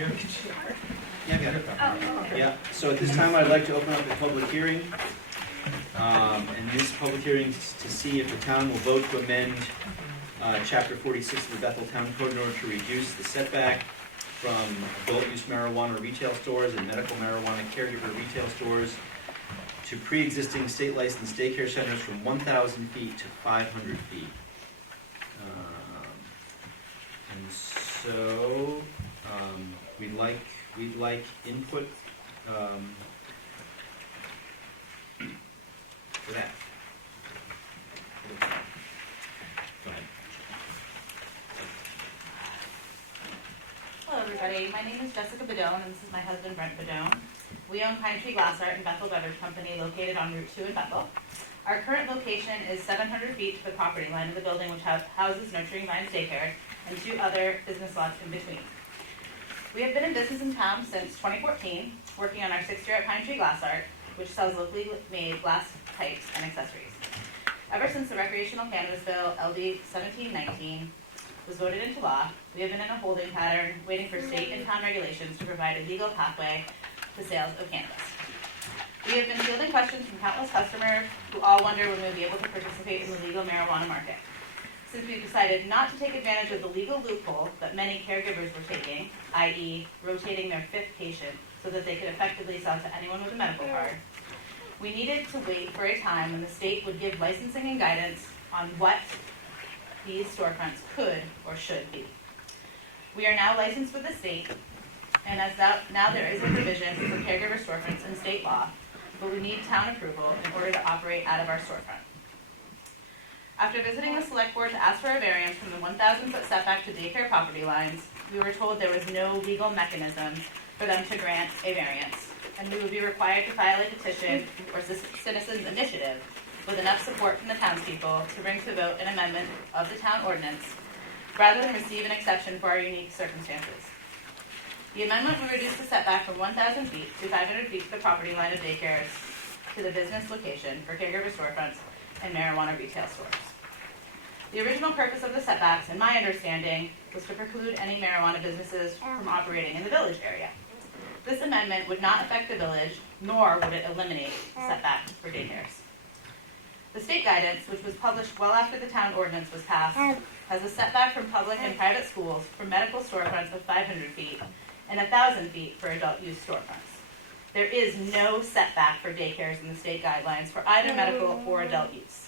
here? Yeah, I got it. Yeah, so at this time, I'd like to open up a public hearing. And this public hearing is to see if the town will vote to amend Chapter 46 of the Bethel Town Code in order to reduce the setback from adult-use marijuana retail stores and medical marijuana caregiver retail stores to pre-existing state-licensed daycare centers from 1,000 feet to 500 feet. And so we'd like input for that. Go ahead. Hello everybody, my name is Jessica Bedone and this is my husband Brent Bedone. We own Pine Tree Glass Art and Bethel Beverage Company located on Route 2 in Bethel. Our current location is 700 feet to the property line of the building which houses Nurturing Vines Daycare and 2 other business lots in between. We have been in business in town since 2014, working on our 6th year at Pine Tree Glass Art, which sells locally made glass pipes and accessories. Ever since the recreational cannabis bill, LD 1719, was voted into law, we have been in a holding pattern, waiting for state and town regulations to provide a legal pathway to sales of cannabis. We have been fielding questions from countless customers who all wonder when we'll be able to participate in the legal marijuana market. Since we've decided not to take advantage of the legal loophole that many caregivers were taking, i.e. rotating their 5th patient so that they could effectively sell to anyone with a medical card, we needed to wait for a time when the state would give licensing and guidance on what these storefronts could or should be. We are now licensed with the state, and now there is a provision for caregiver storefronts in state law, but we need town approval in order to operate out of our storefront. After visiting the select board to ask for a variance from the 1,000-foot setback to daycare property lines, we were told there was no legal mechanism for them to grant a variance, and we would be required to file a petition or citizens' initiative with enough support from the townspeople to bring to vote an amendment of the town ordinance, rather than receive an exception for our unique circumstances. The amendment would reduce the setback from 1,000 feet to 500 feet to the property line of daycares to the business location for caregiver storefronts and marijuana retail stores. The original purpose of the setbacks, in my understanding, was to preclude any marijuana businesses from operating in the village area. This amendment would not affect the village, nor would it eliminate setbacks for daycares. The state guidance, which was published well after the town ordinance was passed, has a setback from public and private schools for medical storefronts of 500 feet and 1,000 feet for adult use storefronts. There is no setback for daycares in the state guidelines for either medical or adult use.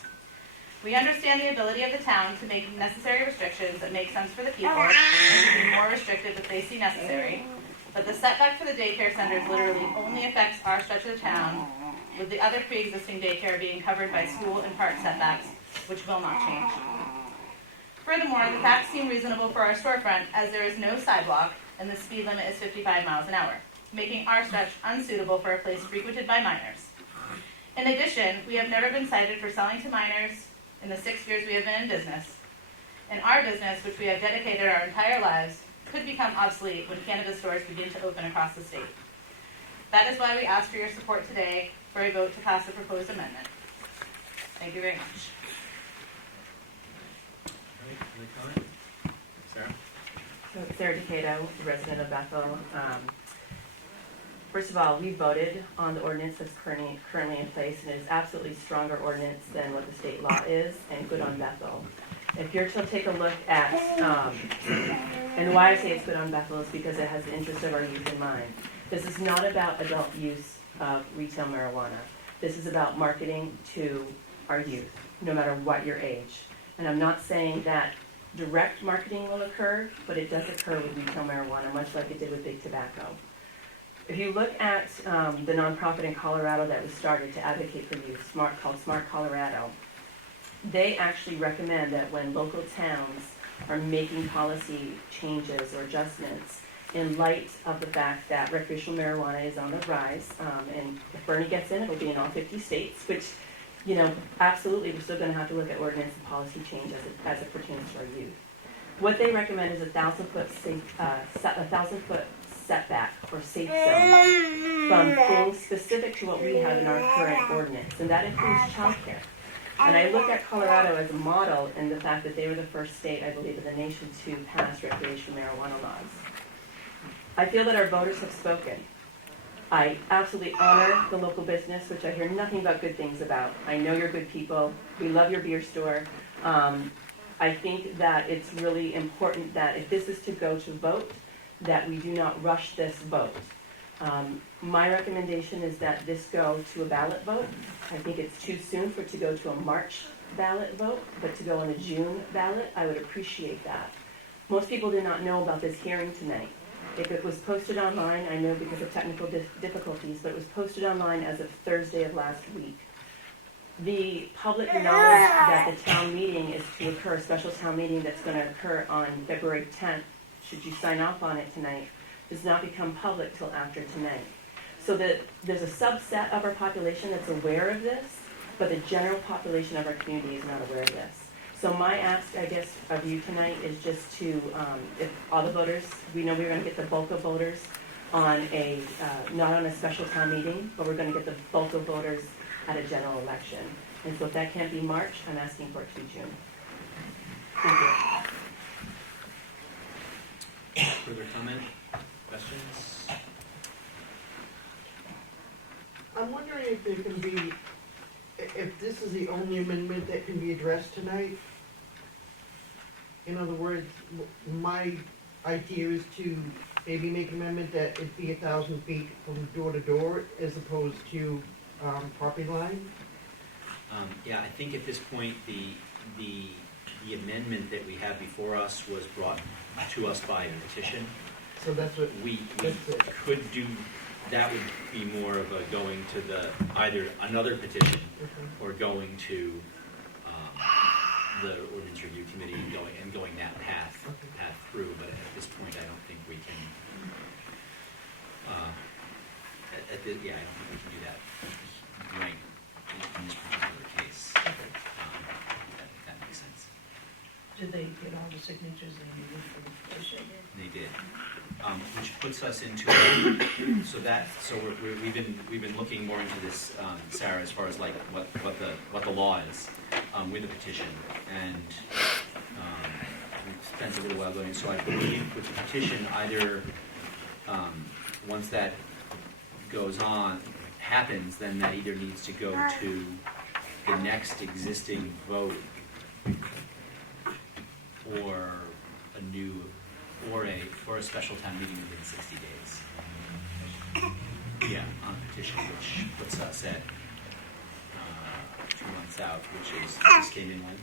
We understand the ability of the town to make necessary restrictions that make sense for the people and to be more restrictive if they see necessary, but the setback for the daycare centers literally only affects our stretch of the town, with the other pre-existing daycare being covered by school and park setbacks, which will not change. Furthermore, the facts seem reasonable for our storefront as there is no sidewalk and the speed limit is 55 miles an hour, making our stretch unsuitable for a place frequented by minors. In addition, we have never been cited for selling to minors in the 6 years we have been in business, and our business, which we have dedicated our entire lives, could become obsolete when cannabis stores begin to open across the state. That is why we ask for your support today for a vote to pass the proposed amendment. Thank you very much. Any comment? Sarah? So Sarah Decato, resident of Bethel. First of all, we voted on the ordinance that's currently in place, and it is absolutely stronger ordinance than what the state law is, and good on Bethel. If you're to take a look at, and why I say it's good on Bethel is because it has the interest of our youth in mind. This is not about adult use of retail marijuana. This is about marketing to our youth, no matter what your age. And I'm not saying that direct marketing will occur, but it does occur with retail marijuana, much like it did with big tobacco. If you look at the nonprofit in Colorado that was started to advocate for youth, called Smart Colorado, they actually recommend that when local towns are making policy changes or adjustments in light of the fact that recreational marijuana is on the rise, and if Bernie gets in, it'll be in all 50 states, which, you know, absolutely, we're still going to have to look at ordinance and policy change as it pertains to our youth. What they recommend is a 1,000-foot setback or safe zone from things specific to what we have in our current ordinance, and that includes childcare. And I look at Colorado as a model in the fact that they were the first state, I believe, in the nation to pass recreational marijuana laws. I feel that our voters have spoken. I absolutely honor the local business, which I hear nothing but good things about. I know you're good people. We love your beer store. I think that it's really important that if this is to go to vote, that we do not rush this vote. My recommendation is that this go to a ballot vote. I think it's too soon for it to go to a March ballot vote, but to go on a June ballot, I would appreciate that. Most people did not know about this hearing tonight. If it was posted online, I know because of technical difficulties, but it was posted online as of Thursday of last week. The public knowledge that the town meeting is to occur, a special town meeting that's going to occur on February 10th, should you sign off on it tonight, does not become public till after tonight. So that there's a subset of our population that's aware of this, but the general population of our community is not aware of this. So my ask, I guess, of you tonight is just to, if all the voters, we know we're going to get the bulk of voters on a, not on a special town meeting, but we're going to get the bulk of voters at a general election. And so if that can't be March, I'm asking for it to be June. Thank you. Further comment, questions? I'm wondering if there can be, if this is the only amendment that can be addressed tonight. In other words, my idea is to maybe make an amendment that it be 1,000 feet from door to door as opposed to property line. Yeah, I think at this point, the amendment that we have before us was brought to us by petition. So that's what, We that's it. could do, that would be more of a going to the, either another petition or going to the ordinance review committee and going that path through, but at this point, I don't think we can, I don't think we can do that right in this particular case. That makes sense. Did they get all the signatures they needed for the petition? They did, which puts us into we've been looking more into this, Sarah, as far as like what the law is with the petition, and we've spent a little while going. So I believe with the petition, either once that happens, then that either needs to go to the next existing vote or a special town meeting within 60 days. Yeah, on a petition, which puts us at 2 months out, which is, this came in when?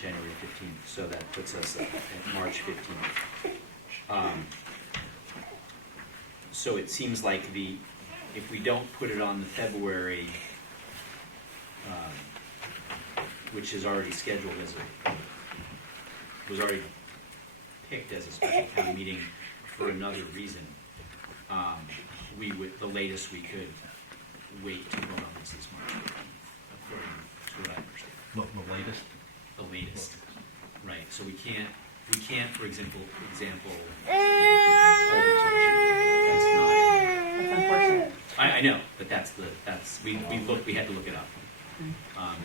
January 15th, so that puts us at March 15th. So it seems like if we don't put it on the February, which is already scheduled was already picked as a special town meeting for another reason, the latest we could wait to vote on this is March 15th, according to what I understand. The latest? The latest, right, so we can't, for example, hold it till June. That's not. That's unfortunate. I know, but we had to look it up. And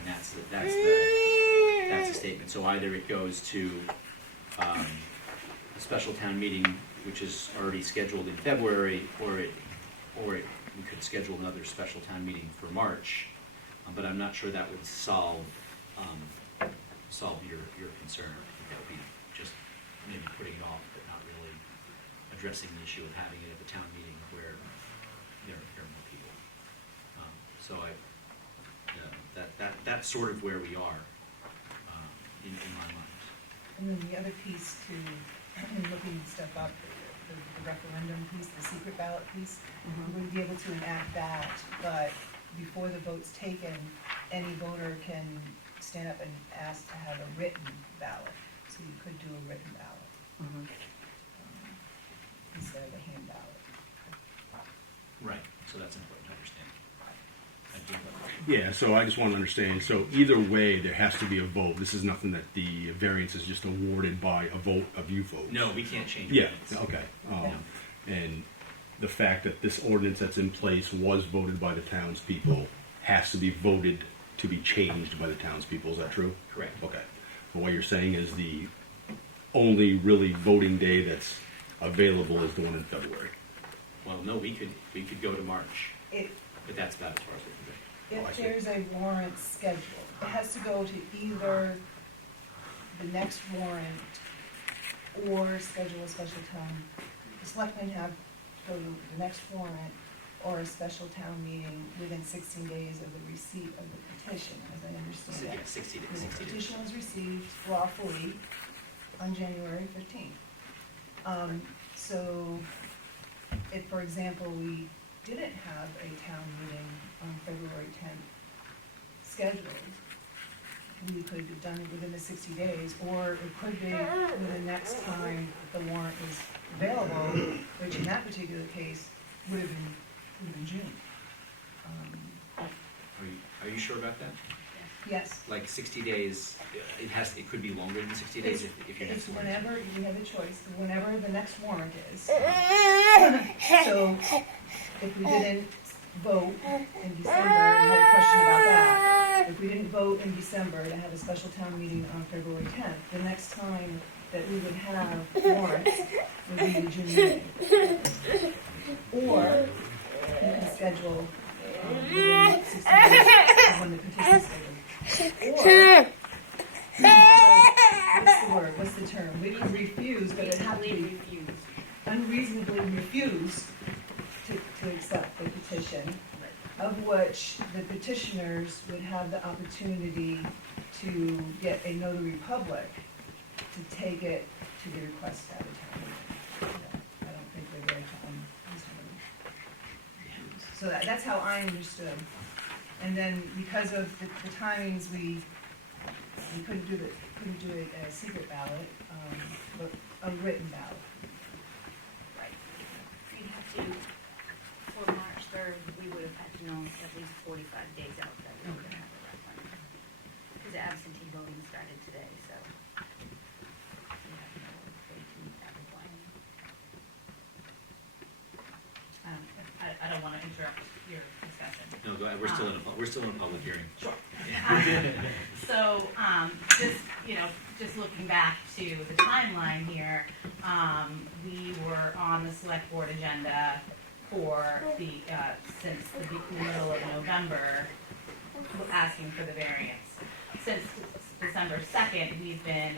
that's the statement. So either it goes to a special town meeting, which is already scheduled in February, or we could schedule another special town meeting for March. But I'm not sure that would solve your concern. I think that would be just maybe putting it off, but not really addressing the issue of having it at the town meeting where there are more people. So that's sort of where we are in my mind. And then the other piece to, in looking stuff up, the referendum piece, the secret ballot piece, we wouldn't be able to enact that, but before the vote's taken, any voter can stand up and ask to have a written ballot. So you could do a written ballot instead of a hand ballot. Right. So that's important to understand. Yeah, so I just want to understand, so either way, there has to be a vote. This is nothing that the variance is just awarded by a vote of you folks. No, we can't change Yeah, it. okay. And the fact that this ordinance that's in place was voted by the townspeople has to be voted to be changed by the townspeople, is that true? Correct. Okay. But what you're saying is the only really voting day that's available is the one in February. Well, no, we could go to March, If, but that's about as far as we can go. Oh, I if see. there's a warrant scheduled, it has to go to either the next warrant or schedule a special town. The selectmen have to go to the next warrant or a special town meeting within 16 days of the receipt of the petition, as I understand Yeah, it. 60 days, The 60 days. petition was received lawfully on January 15th. So if, for example, we didn't have a town meeting on February 10th scheduled, we could have done it within the 60 days, or it could be the next time the warrant is available, which in that particular case would have been June. Are you sure about that? Yes, Like 60 days, it could be longer than 60 days if you're it's next one. whenever, we have a choice, whenever the next warrant is. So if we didn't vote in December, I had a question about that. If we didn't vote in December to have a special town meeting on February 10th, the next time that we would have warrants would be the June meeting. Or you can schedule within 60 days of when the petition is scheduled. Or, what's the term? We can refuse, but it has to be unreasonably refuse to accept the petition, of which the petitioners would have the opportunity to get a notary public to take it to the request at a town meeting. I don't think they're very unreasonable. So that's how I understood. And then because of the timings, we couldn't do a secret ballot, but a written ballot. Right. We'd have to, for March 3rd, we would have had to know at least 45 days out that we were gonna have a referendum. Because the absentee voting started today, so. we have to know before we can meet that requirement. I don't wanna interrupt your discussion. No, go ahead, we're still in a public hearing. Sure. So, just looking back to the timeline here, we were on the select board agenda for since the middle of November, asking for the variance. Since December 2nd, we've been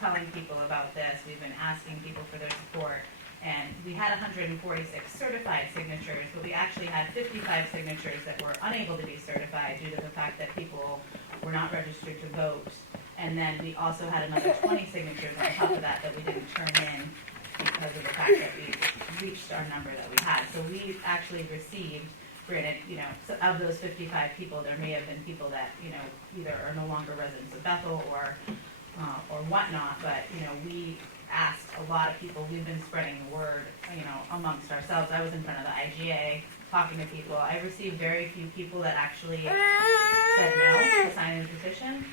telling people about this, we've been asking people for their support, and we had 146 certified signatures, but we actually had 55 signatures that were unable to be certified due to the fact that people were not registered to vote. And then we also had another 20 signatures on top of that we didn't turn in because of the fact that we reached our number that we had. So we actually received, granted, so of those 55 people, there may have been people that, either are no longer residents of Bethel or whatnot, but, we asked a lot of people, we've been spreading the word, amongst ourselves. I was in front of the IGA talking to people. I received very few people that actually said no to signing the petition.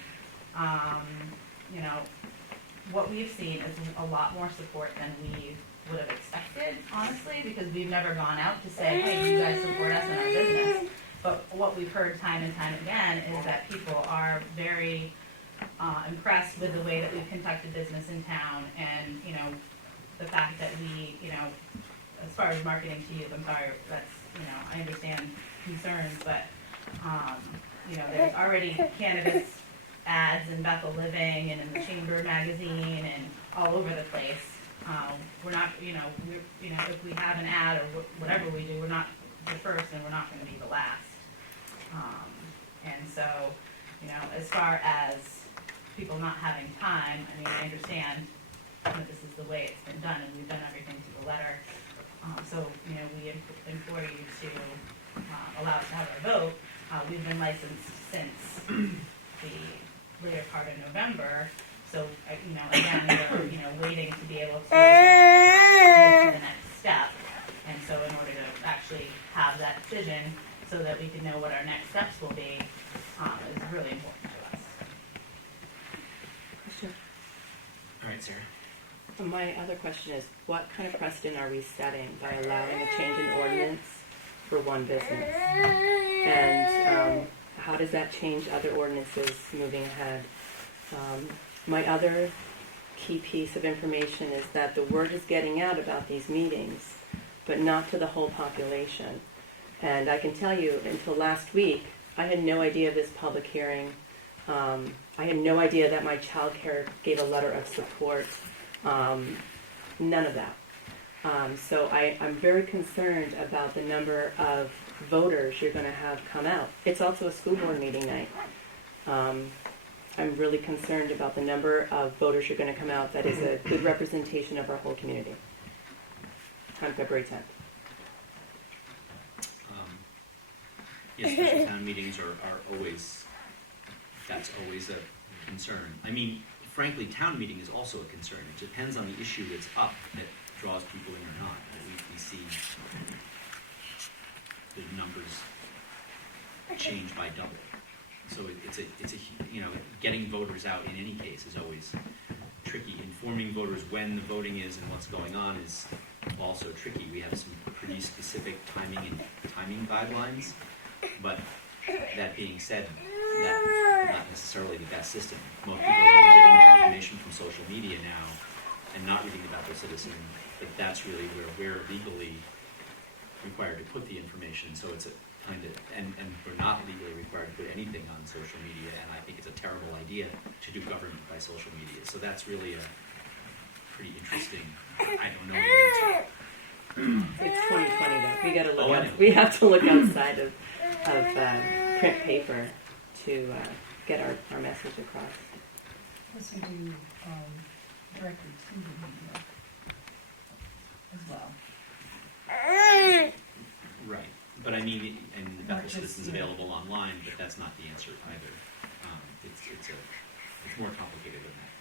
What we've seen is a lot more support than we would have expected, honestly, because we've never gone out to say, hey, you guys support us in our business. But what we've heard time and time again is that people are very impressed with the way that we've conducted business in town, and, the fact that we, as far as marketing to youth, I'm sorry, that's, I understand concerns, but, there's already cannabis ads in Bethel Living and in the Chamber magazine and all over the place. We're not, if we have an ad or whatever we do, we're not the first and we're not gonna be the last. And so, as far as people not having time, I understand that this is the way it's been done and we've done everything to the letter. So, we implore you to allow us to have our vote. We've been licensed since the later part of November, so, again, we're, waiting to be able to move to the next step. And so in order to actually have that decision, so that we can know what our next steps will be, is really important to us. Question. All right, Sarah. My other question is, what kind of precedent are we setting by allowing a change in ordinance for one business? And how does that change other ordinances moving ahead? My other key piece of information is that the word is getting out about these meetings, but not to the whole population. And I can tell you, until last week, I had no idea of this public hearing. I had no idea that my childcare gave a letter of support. None of that. So I'm very concerned about the number of voters you're going to have come out. It's also a school board meeting night. I'm really concerned about the number of voters you're going to come out that is a good representation of our whole community on February 10th. Yes, special town meetings are always, that's always a concern. I mean, frankly, town meeting is also a concern. It depends on the issue that's up that draws people in or not. We see the numbers change by double. So it's a getting voters out in any case is always tricky. Informing voters when the voting is and what's going on is also tricky. We have some pretty specific timing guidelines, but that being said, that's not necessarily the best system. Most people are only getting their information from social media now and not reading about their citizen, but that's really where we're legally required to put the information. So it's a kind of, and we're not legally required to put anything on social media, and I think it's a terrible idea to do government by social media. So that's really a pretty interesting, I don't know the answer. It's 2020 though. We got to look Oh, I out. know. We have to look outside of print paper to get our message across. Plus we do, directly to the media as well. Right, but I mean, and the Not Bethel just, Citizen's available online, but that's not the answer either. It's more complicated than that.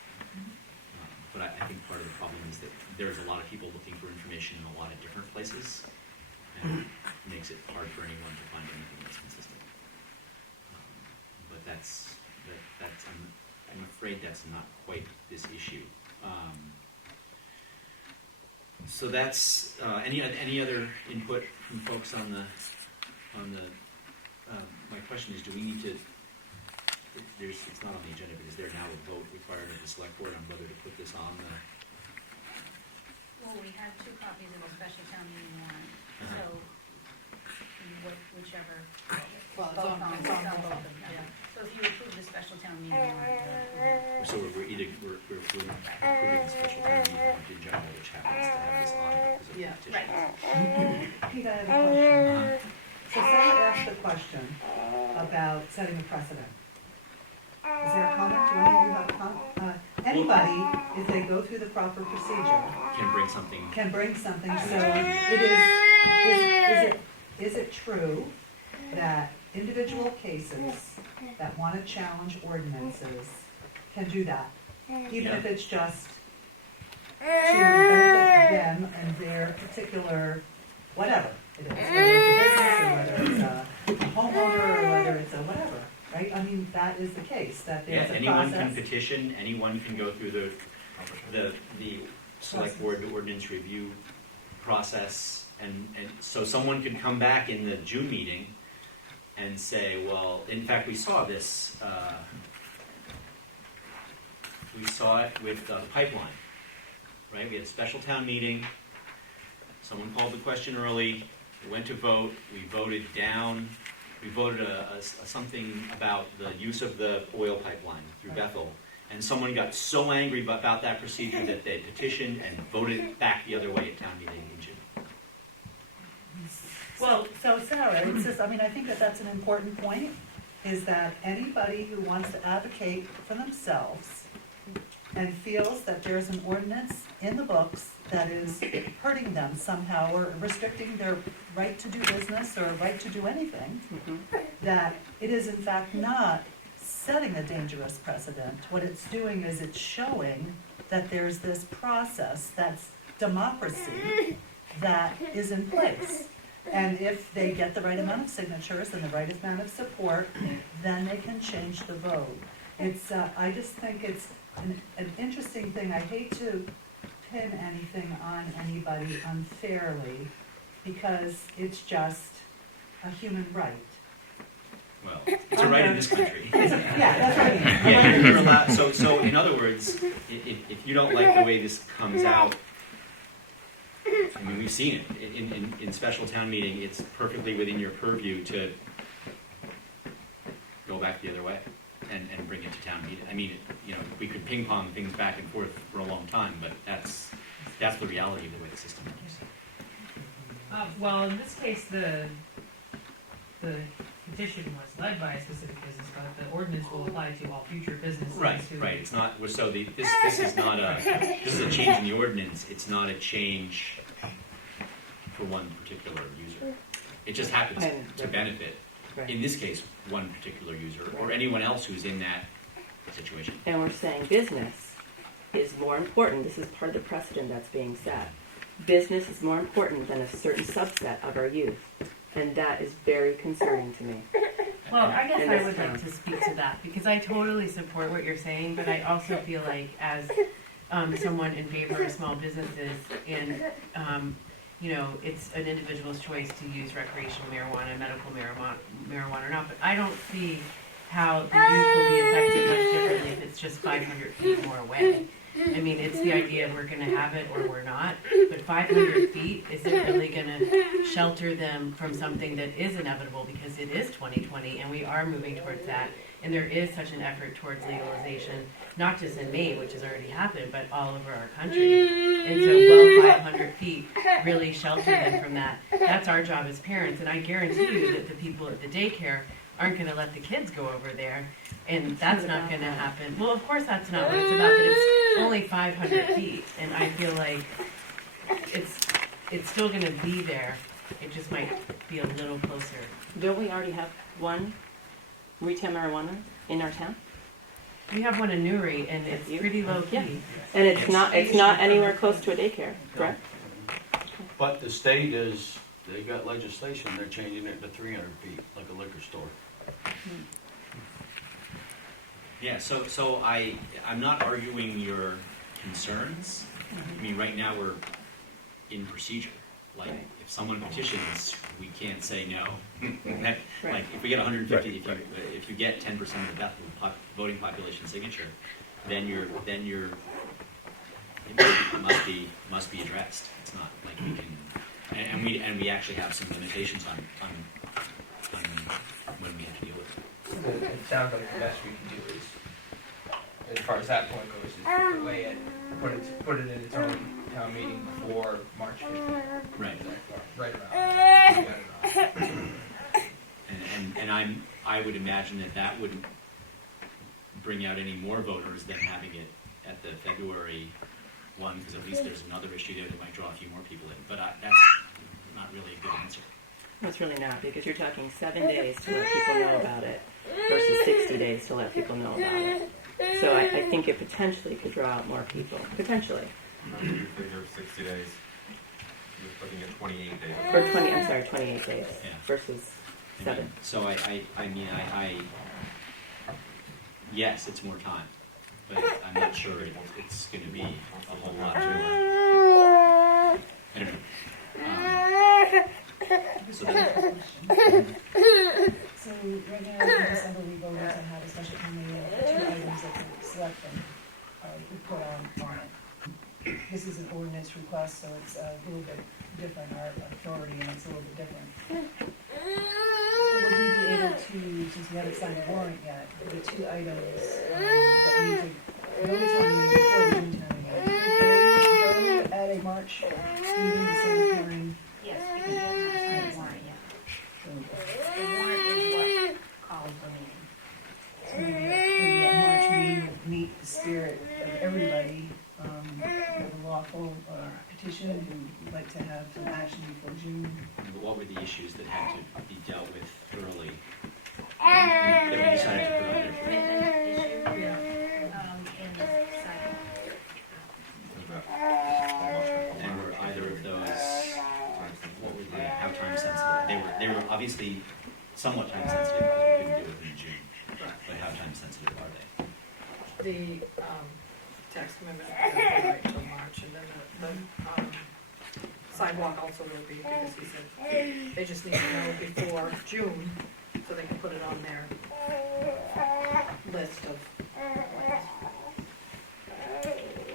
But I think part of the problem is that there's a lot of people looking for information in a lot of different places, and it makes it hard for anyone to find anything that's consistent. But I'm afraid that's not quite this issue. So that's any other input from folks on the my question is, do we need to, it's not on the agenda, but is there now a vote required of the select board on whether to put this on the? Well, we have 2 copies of the special town meeting warrant, so whichever. Well, it's Both on both of them, yeah. So if you approve the special town meeting warrant, So we're approving the special town meeting warrant in general, which happens to have this on it because of the Yeah. petition. Pete, I have a question. So Sarah asked the question about setting a precedent. Is there a comment? Do any of you have a comment? Anybody, if they go through the proper procedure, Can bring something. can bring something. So is it true that individual cases that want to challenge ordinances can do that? Even if it's just to benefit them and their particular, whatever it is, whether it's a business or whether it's a homeowner or whether it's a whatever, right? I mean, that is the case, that Yeah, there's a anyone can process. petition, anyone can go through the select board ordinance review process, and so someone could come back in the June meeting and say, well, in fact, we saw this, we saw it with the pipeline, right? We had a special town meeting, someone called the question early, we went to vote, we voted down, we voted something about the use of the oil pipeline through Bethel, and someone got so angry about that procedure that they petitioned and voted back the other way at town meeting in June. Well, so Sarah, it's just, I mean, I think that that's an important point, is that anybody who wants to advocate for themselves and feels that there's an ordinance in the books that is hurting them somehow or restricting their right to do business or right to do anything, that it is in fact not setting a dangerous precedent. What it's doing is it's showing that there's this process that's democracy that is in place. And if they get the right amount of signatures and the right amount of support, then they can change the vote. It's, I just think it's an interesting thing. I hate to pin anything on anybody unfairly because it's just a human right. Well, it's a right in this country. Yeah, that's what I mean. Yeah, you're allowed, so in other words, if you don't like the way this comes out, I mean, we've seen it, in special town meeting, it's perfectly within your purview to go back the other way and bring it to town meeting. I mean, you know, we could ping pong things back and forth for a long time, but that's the reality of the way the system works. Well, in this case, the petition was led by a specific business, but the ordinance will apply to all future businesses Right, who. right, it's not, so this is not this is a change in the ordinance, it's not a change for one particular user. It just happens to benefit, in this case, one particular user, or anyone else who's in that situation. And we're saying business is more important. This is part of the precedent that's being set. Business is more important than a certain subset of our youth. And that is very concerning to me. Well, I guess In I this would town. like to speak to that, because I totally support what you're saying, but I also feel like as someone in favor of small businesses and, you know, it's an individual's choice to use recreational marijuana, medical marijuana or not, but I don't see how the youth will be affected much differently if it's just 500 feet more away. I mean, it's the idea we're going to have it or we're not, but 500 feet, is it really going to shelter them from something that is inevitable, because it is 2020 and we are moving towards that, and there is such an effort towards legalization, not just in Maine, which has already happened, but all over our country. And so will 500 feet really shelter them from that? That's our job as parents, and I guarantee you that the people at the daycare aren't going to let the kids go over there, and that's not going to happen. Well, of course that's not what it's about, but it's only 500 feet, and I feel like it's still going to be there. It just might be a little closer. Don't we already have one retail marijuana in our town? We have one in Newry, and it's pretty low key. Yeah. And it's not anywhere close to a daycare, correct? But the state is, they got legislation, they're changing it to 300 feet, like a liquor store. Yeah, so I'm not arguing your concerns. I mean, right now we're in procedure. Like, if someone petitions, we can't say no. That, like, if we get 150, if you get 10% of the Bethel voting population signature, then it must be addressed. It's not like we can, and we actually have some limitations on when we have to deal with it. It sounds like the best we can do is, as far as that point goes, is delay it, put it in its own town meeting before March 15th. Right. Right around. And I would imagine that wouldn't bring out any more voters than having it at the February one, because at least there's another issue there that might draw a few more people in. But that's not really a good answer. It's really not, because you're talking 7 days to let people know about it versus 60 days to let people know about it. So I think it potentially could draw out more people. Potentially. You figure 60 days. You're looking at 28 days. Or 28 days Yeah. versus 7. So I mean, yes, it's more time, but I'm not sure it's going to be a whole lot to I don't know. So So right now, in December, we voted to have a special town meeting of 2 items that the selectmen would put on it. This is an ordinance request, so it's a little bit different, our authority, and it's a little bit different. Would we be able to, since we haven't signed the warrant yet, the 2 items that need to go to town meeting before the June town meeting, could they go at a March meeting the same time? Yes, because you have not signed the warrant yet. The warrant is what calls the meeting. So maybe a March meeting would meet the spirit of everybody, with a lawful petition who would like to have some action before June. what were the issues that had to be dealt with thoroughly that we decided to put on there? Commitment issue, and the sidewalk. And were either of those, what were they, how time sensitive? They were obviously somewhat time sensitive because we couldn't do it in June. But how time sensitive are they? The tax commitment will be right till March, and then the sidewalk also will be, because he said they just need to know before June, so so they can put it on their list of appointments.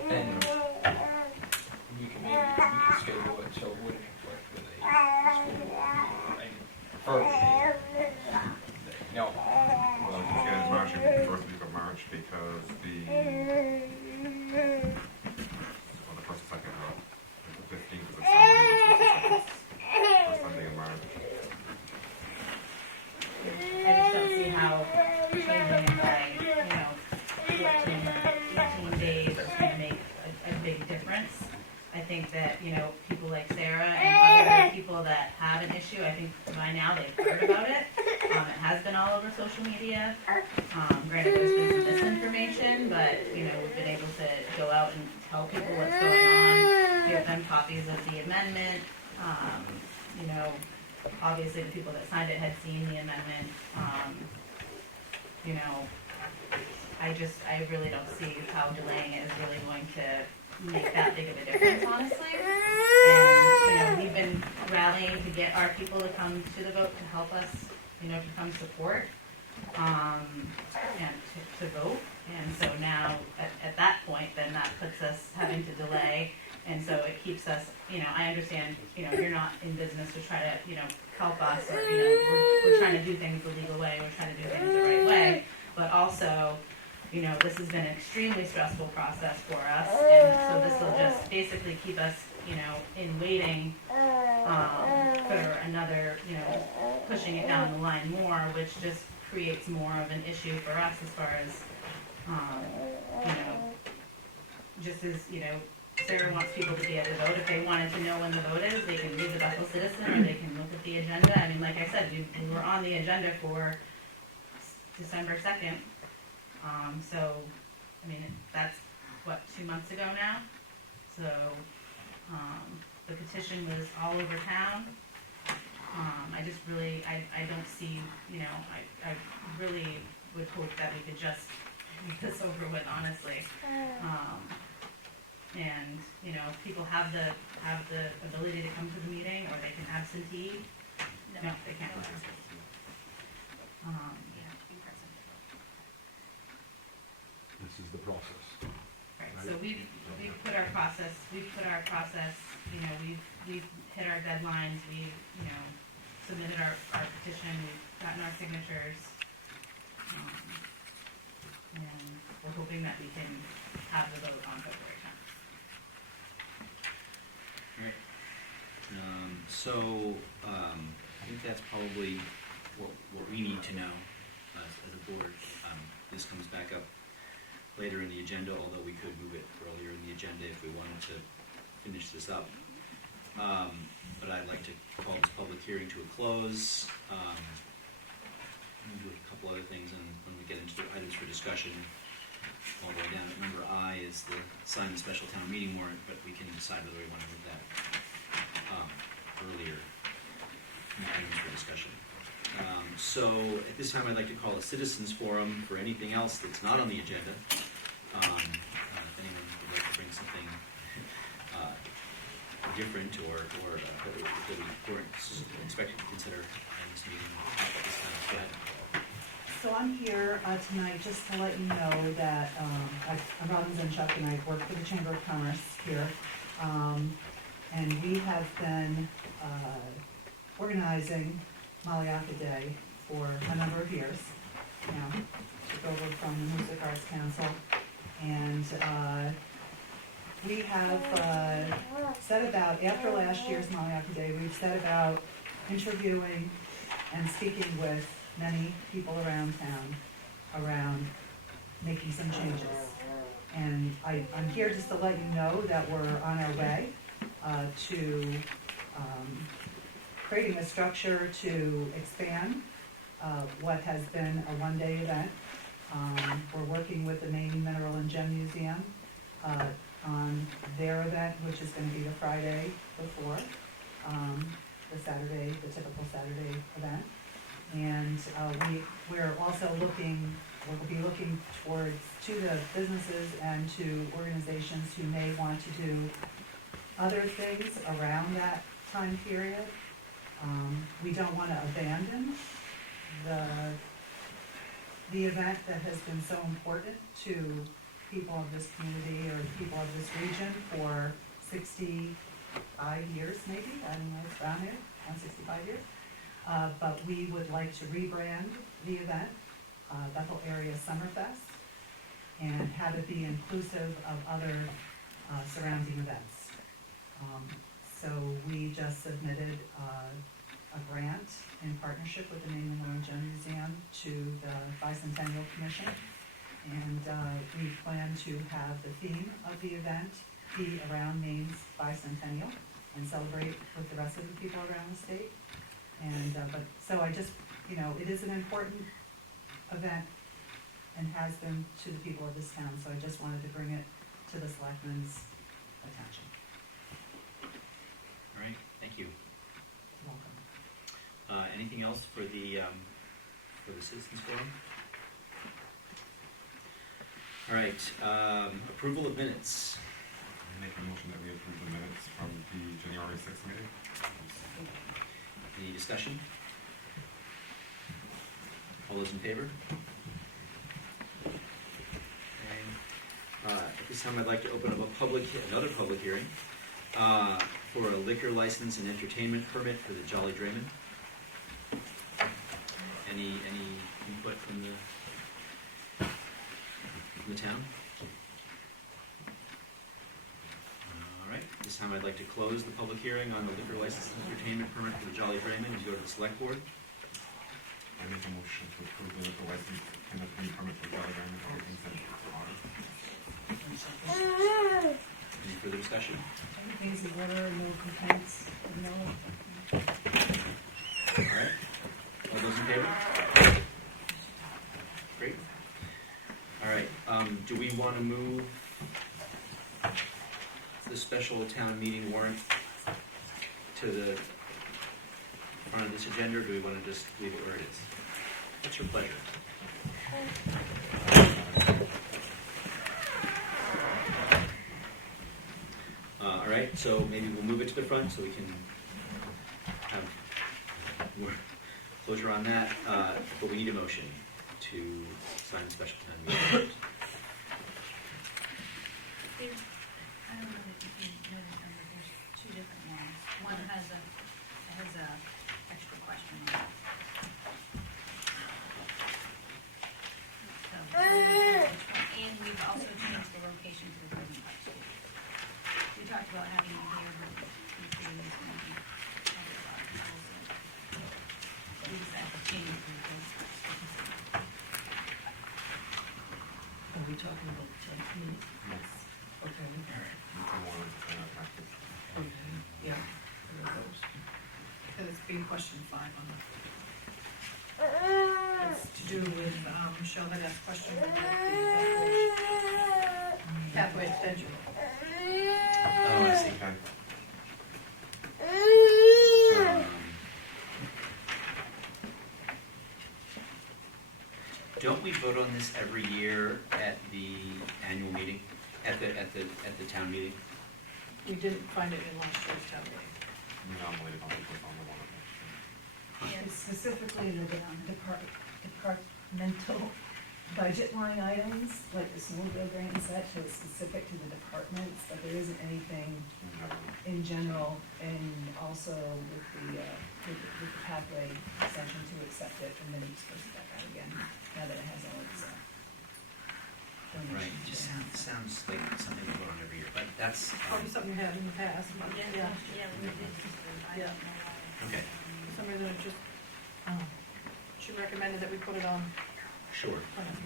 And we can schedule it so it wouldn't conflict with a school board meeting. Preferably, no, Well, you can in March, it'd be the first week of March because well, the first and second are, the 15th is a Sunday, which is the first Sunday in March. I just don't see how changing it by, 14 or 18 days is gonna make a big difference. I think that, people like Sarah and other people that have an issue, I think by now they've heard about it. It has been all over social media. Granted, there's been some misinformation, but, we've been able to go out and tell people what's going on, give them copies of the amendment. Obviously the people that signed it had seen the amendment. I really don't see how delaying it is really going to make that big of a difference, honestly. And, we've been rallying to get our people to come to the vote to help us, to come support, and to vote. And so now, at that point, then that puts us having to delay. And so it keeps us, I understand, you're not in business to try to, help us, or, we're trying to do things the legal way, we're trying to do things the right way. But also, this has been an extremely stressful process for us. And so this will just basically keep us, in waiting, for another, pushing it down the line more, which just creates more of an issue for us as far as, just as, Sarah wants people to be able to vote. If they wanted to know when the vote is, they can read the Bethel Citizen, or they can look at the agenda. I mean, like I said, we were on the agenda for December 2nd. So, I mean, that's, 2 months ago now? So, the petition was all over town. I just really, I don't see, I really would hope that we could just get this over with, honestly. And, if people have the ability to come to the meeting, or they can absentee. No, they can't. This is the process. Right, so we've put our process, we've hit our deadlines, we've, submitted our petition, we've gotten our signatures. And we're hoping that we can have the vote on February 10th. Right. I think that's probably what we need to know as a board. This comes back up later in the agenda, although we could move it earlier in the agenda if we wanted to finish this up. But I'd like to call this public hearing to a close. We'll do a couple other things, and when we get into the items for discussion, all the way down at number I is the sign the special town meeting warrant, but we can decide whether we want to move that earlier in the items for discussion. So at this time, I'd like to call a citizens forum for anything else that's not on the agenda. If anyone would like to bring something different or that we weren't expected to consider in this meeting at this time. Go ahead. So I'm here tonight just to let you know that I'm Robin Zinchuk, and I work for the Chamber of Commerce here. And we have been organizing Malayaca Day for a number of years now. Took over from the Music Arts Council. And we have set about, after last year's Malayaca Day, we've set about interviewing and speaking with many people around town around making some changes. And I'm here just to let you know that we're on our way to creating a structure to expand what has been a one-day event. We're working with the MAINE Mineral and Gem Museum on their event, which is going to be the Friday before the Saturday, the typical Saturday event. And we're also we'll be looking to the businesses and to organizations who may want to do other things around that time period. We don't want to abandon the event that has been so important to people of this community or people of this region for 65 years maybe, I don't know, it's around there, 165 years. But we would like to rebrand the event, Bethel Area Summerfest, and have it be inclusive of other surrounding events. So we just submitted a grant in partnership with the Maine Mineral and Gem Museum to the Bicentennial Commission. And we plan to have the theme of the event be around Maine's bicentennial and celebrate with the rest of the people around the state. And, so I just, it is an important event and has been to the people of this town, so I just wanted to bring it to the selectmen's attention. All right, thank you. Welcome. Anything else for the citizens forum? All right, approval of minutes. I make a motion that we approve the minutes from the January 6th meeting. Any discussion? All those in favor? Okay. At this time, I'd like to open up another public hearing for a liquor license and entertainment permit for the Jolly Drayman. Any input from the town? All right, this time I'd like to close the public hearing on the liquor license and entertainment permit for the Jolly Drayman and go to the select board. I make a motion to approve the liquor license and the permit for Jolly Graham and consent for order. Any further discussion? Everything's in order, no complaints, no. All right, all those in favor? Great. All right, do we want to move the special town meeting warrant to the front of this agenda, or do we want to just leave it where it is? What's your pleasure? All right, so maybe we'll move it to the front so we can have more closure on that, but we need a motion to sign the special town meeting warrant. I don't know if you can notice them, but there's two different ones. One has a extra question on it. So, and we've also changed the location to the Golden Park School. We talked about having it here, but we feel it's going to be kind of we decided to change it to the Golden Park School. Are we talking about the 10th meeting? Yes. Okay, I wanted to send that back to okay, yeah, there it goes. And it's being question 5 on the. It's to do with, Michelle had asked a question about the pathway extension. Oh, I see. Okay. Don't we vote on this every year at the annual meeting, at the town meeting? We didn't find it in last year's town meeting. We nominated on the one of them. It's specifically the departmental budget line items, like the snowmobile grant and such, so it's specific to the departments, but there isn't anything in general, and also with the pathway extension to accept it, and then it's supposed to back out again, now that it has all its Right, donations. just sounds like something we vote on every year, but that's, Probably something we had in the past, but yeah. Yeah, we did. I don't know why. okay, For some reason it just, she recommended that we put it on, sure. every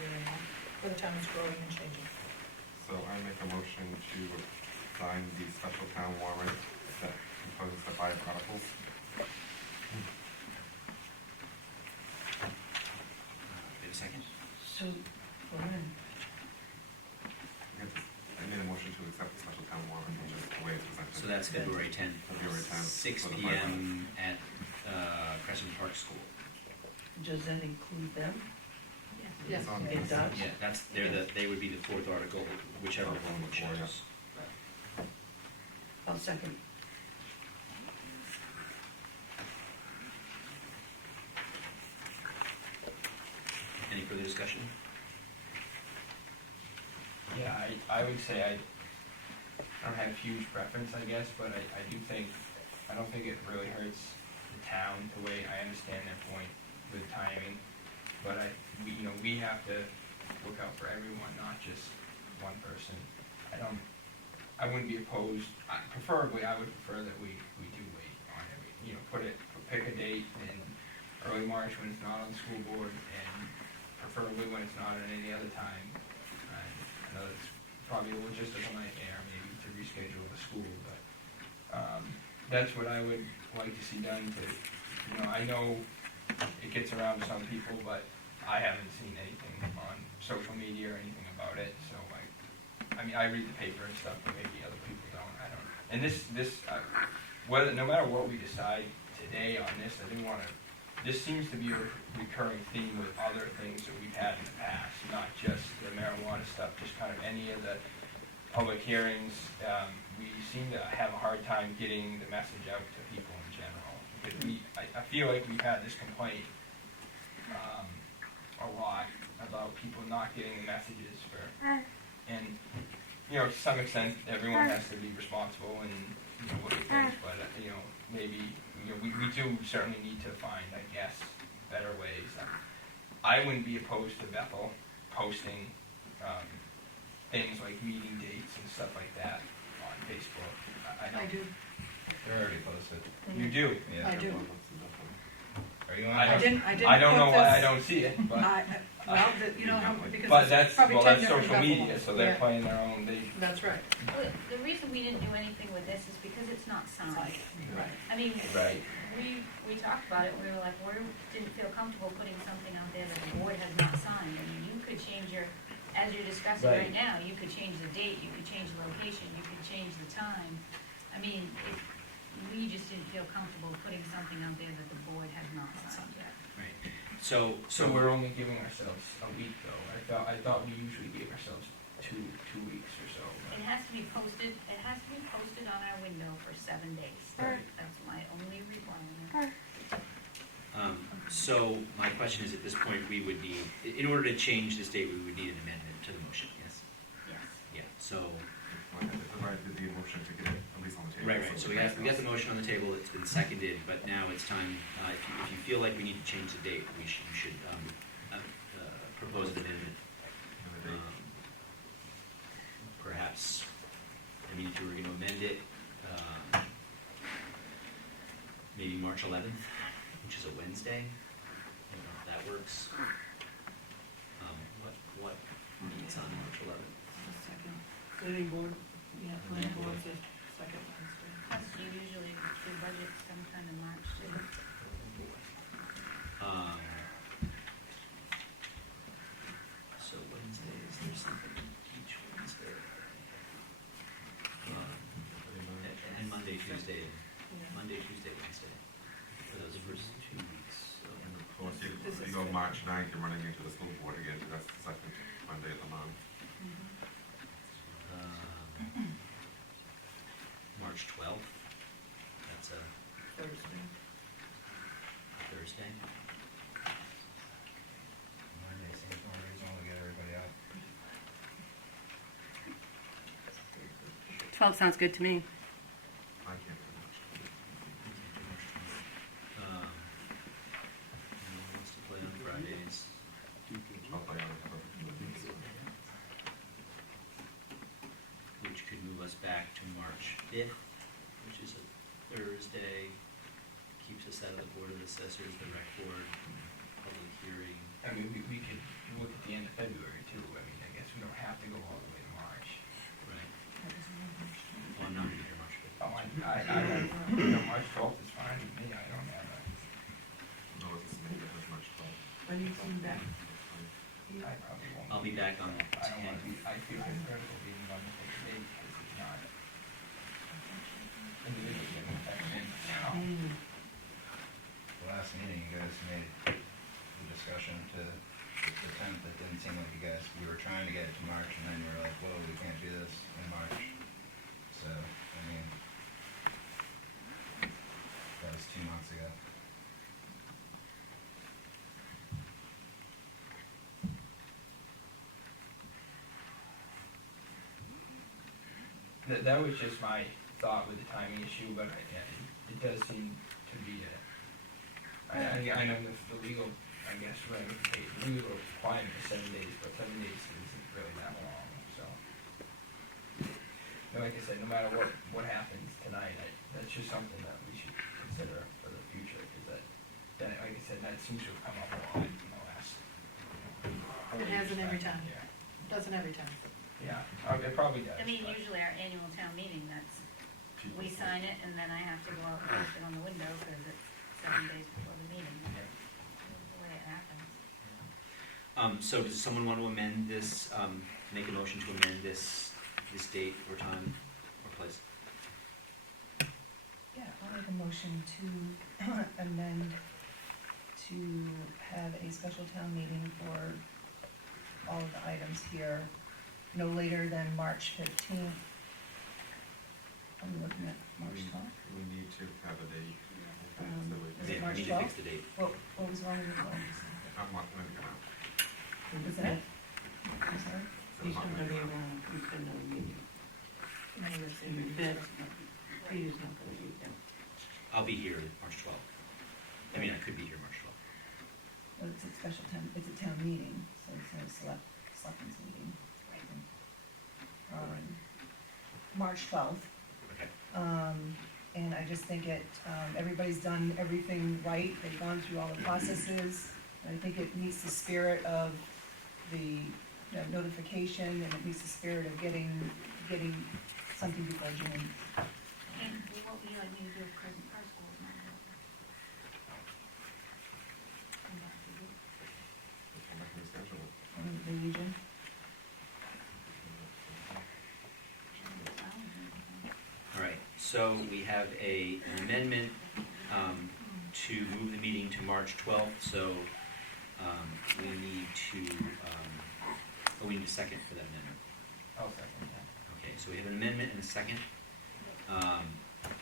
year anymore, where the town is growing and changing. So I make a motion to sign the special town warrant that composes the 5 articles. Wait a second. So, for when? I made a motion to accept the special town warrant, which is the way it's presented. So that's February 10th. February 10th. 6 for the p.m. at Crescent Park School. Does that include them? It's on the- It does. Yeah, they would be the 4th article, whichever one we chose. I'll second. discussion? Yeah, I would say I don't have huge preference, I guess, but I do think, I don't think it really hurts the town the way I understand their point with timing. But we have to look out for everyone, not just one person. I wouldn't be opposed, preferably, I would prefer that we do wait on every, pick a date in early March when it's not on the school board, and preferably when it's not at any other time. I know it's probably a logistical nightmare, maybe to reschedule the school, but, that's what I would like to see done to, I know it gets around to some people, but I haven't seen anything on social media or anything about it, so I read the paper and stuff, but maybe other people don't, I don't. And no matter what we decide today on this, this seems to be a recurring theme with other things that we've had in the past, not just the marijuana stuff, just kind of any of the public hearings. We seem to have a hard time getting the message out to people in general, because I feel like we've had this complaint a lot about people not getting the messages and to some extent, everyone has to be responsible and look at things, but maybe we do certainly need to find, I guess, better ways. I wouldn't be opposed to Bethel posting things like meeting dates and stuff like that on Facebook. I do. They're already posted. You do? Yeah. I do. Are you on? I don't know why I don't see it, but. Because But it's that's, probably well, 10 that's different social media, Bethel. so they're Yeah. playing their own, That's right. Well, the reason we didn't do anything with this is because it's not signed. Right. I mean, Right. we talked about it, we were like, we didn't feel comfortable putting something out there that the board has not signed. I mean, you could change as you're discussing Right. right now, you could change the date, you could change the location, you could change the time. I mean, we just didn't feel comfortable putting something out there that the board has not signed yet. Right. So So we're only giving ourselves a week though. I thought we usually gave ourselves two weeks or so. It has to be posted on our window for 7 days. Right. That's my only requirement. So my question is, at this point, we would need, in order to change this date, we would need an amendment to the motion, yes? Yes. Yeah, so, Provide the emotion to get it at least on the table. right, so we got the motion on the table, it's been seconded, but now it's time, if you feel like we need to change the date, you should propose an amendment. Perhaps, if you were gonna amend it, maybe March 11th, which is a Wednesday, I don't know if that works. What meets on March 11th? Planning board, planning board's the second Wednesday. Plus, you usually do budgets sometime in March too. So Wednesdays, there's something each Wednesday. And Monday, Tuesday, Wednesday. For those first 2 weeks. So, Of course, you go March 9th, you're running into the school board again, that's the second Monday of the month. March 12th, that's a Thursday. Thursday. Monday seems more reasonable to get everybody out. 12 sounds good to me. I can't do much. Anyone wants to play on Fridays? I'll play on it. Which could move us back to March 5th, which is a Thursday. Keeps us out of the Board of Assessors, the rec board, public hearing. I mean, we could look at the end of February too. I mean, I guess we don't have to go all the way to March. Right. Well, I'm not gonna hear March 5th. Oh, March 12th is fine with me. I don't have a, No, it's just maybe as much fun. When you come back? I probably won't. I'll be back on the I don't want to 10th. be, I feel hypocritical being on the same date because it's not individually going to affect me. So, Last meeting, you guys made the discussion to the 10th. It didn't seem like we were trying to get it to March, and then you were like, whoa, we can't do this in March. So, I mean, that was 2 months ago. That was just my thought with the timing issue, but it does seem to be I know the legal, I guess, the legal requirement is 7 days, but 7 days isn't really that long, so. Like I said, no matter what happens tonight, that's just something that we should consider for the future, because that, like I said, that seems to have come up a lot in the last. It hasn't every time. Yeah, Doesn't every time. yeah, it probably does. I mean, but- usually our annual town meeting, we sign it and then I have to go out and post it on the window because it's 7 days before the meeting. That's the way it happens. So does someone want to amend this, make a motion to amend this date or time or place? Yeah, I'll make a motion to amend to have a special town meeting for all of the items here, no later than March 15th. I'm looking at March 12th. We need to have a date. Is it Yeah, March we need to 12th? fix the date. What was wrong with the phone? I'm not going to go out. Is that? I'm sorry? So it's not gonna go out. I'll be here March 12th. I mean, I could be here March 12th. Well, it's a special town, it's a town meeting, so it's a selectmen's meeting. March 12th. Okay. And I just think everybody's done everything right, they've gone through all the processes. I think it meets the spirit of the notification, and it meets the spirit of getting something before June. And what would you like me to do if present parcel is not available? Come back to you. I'm not going to schedule it. The Legion. All right, so we have an amendment to move the meeting to March 12th, so we need to a second for that amendment. I'll second that. Okay, so we have an amendment and a second.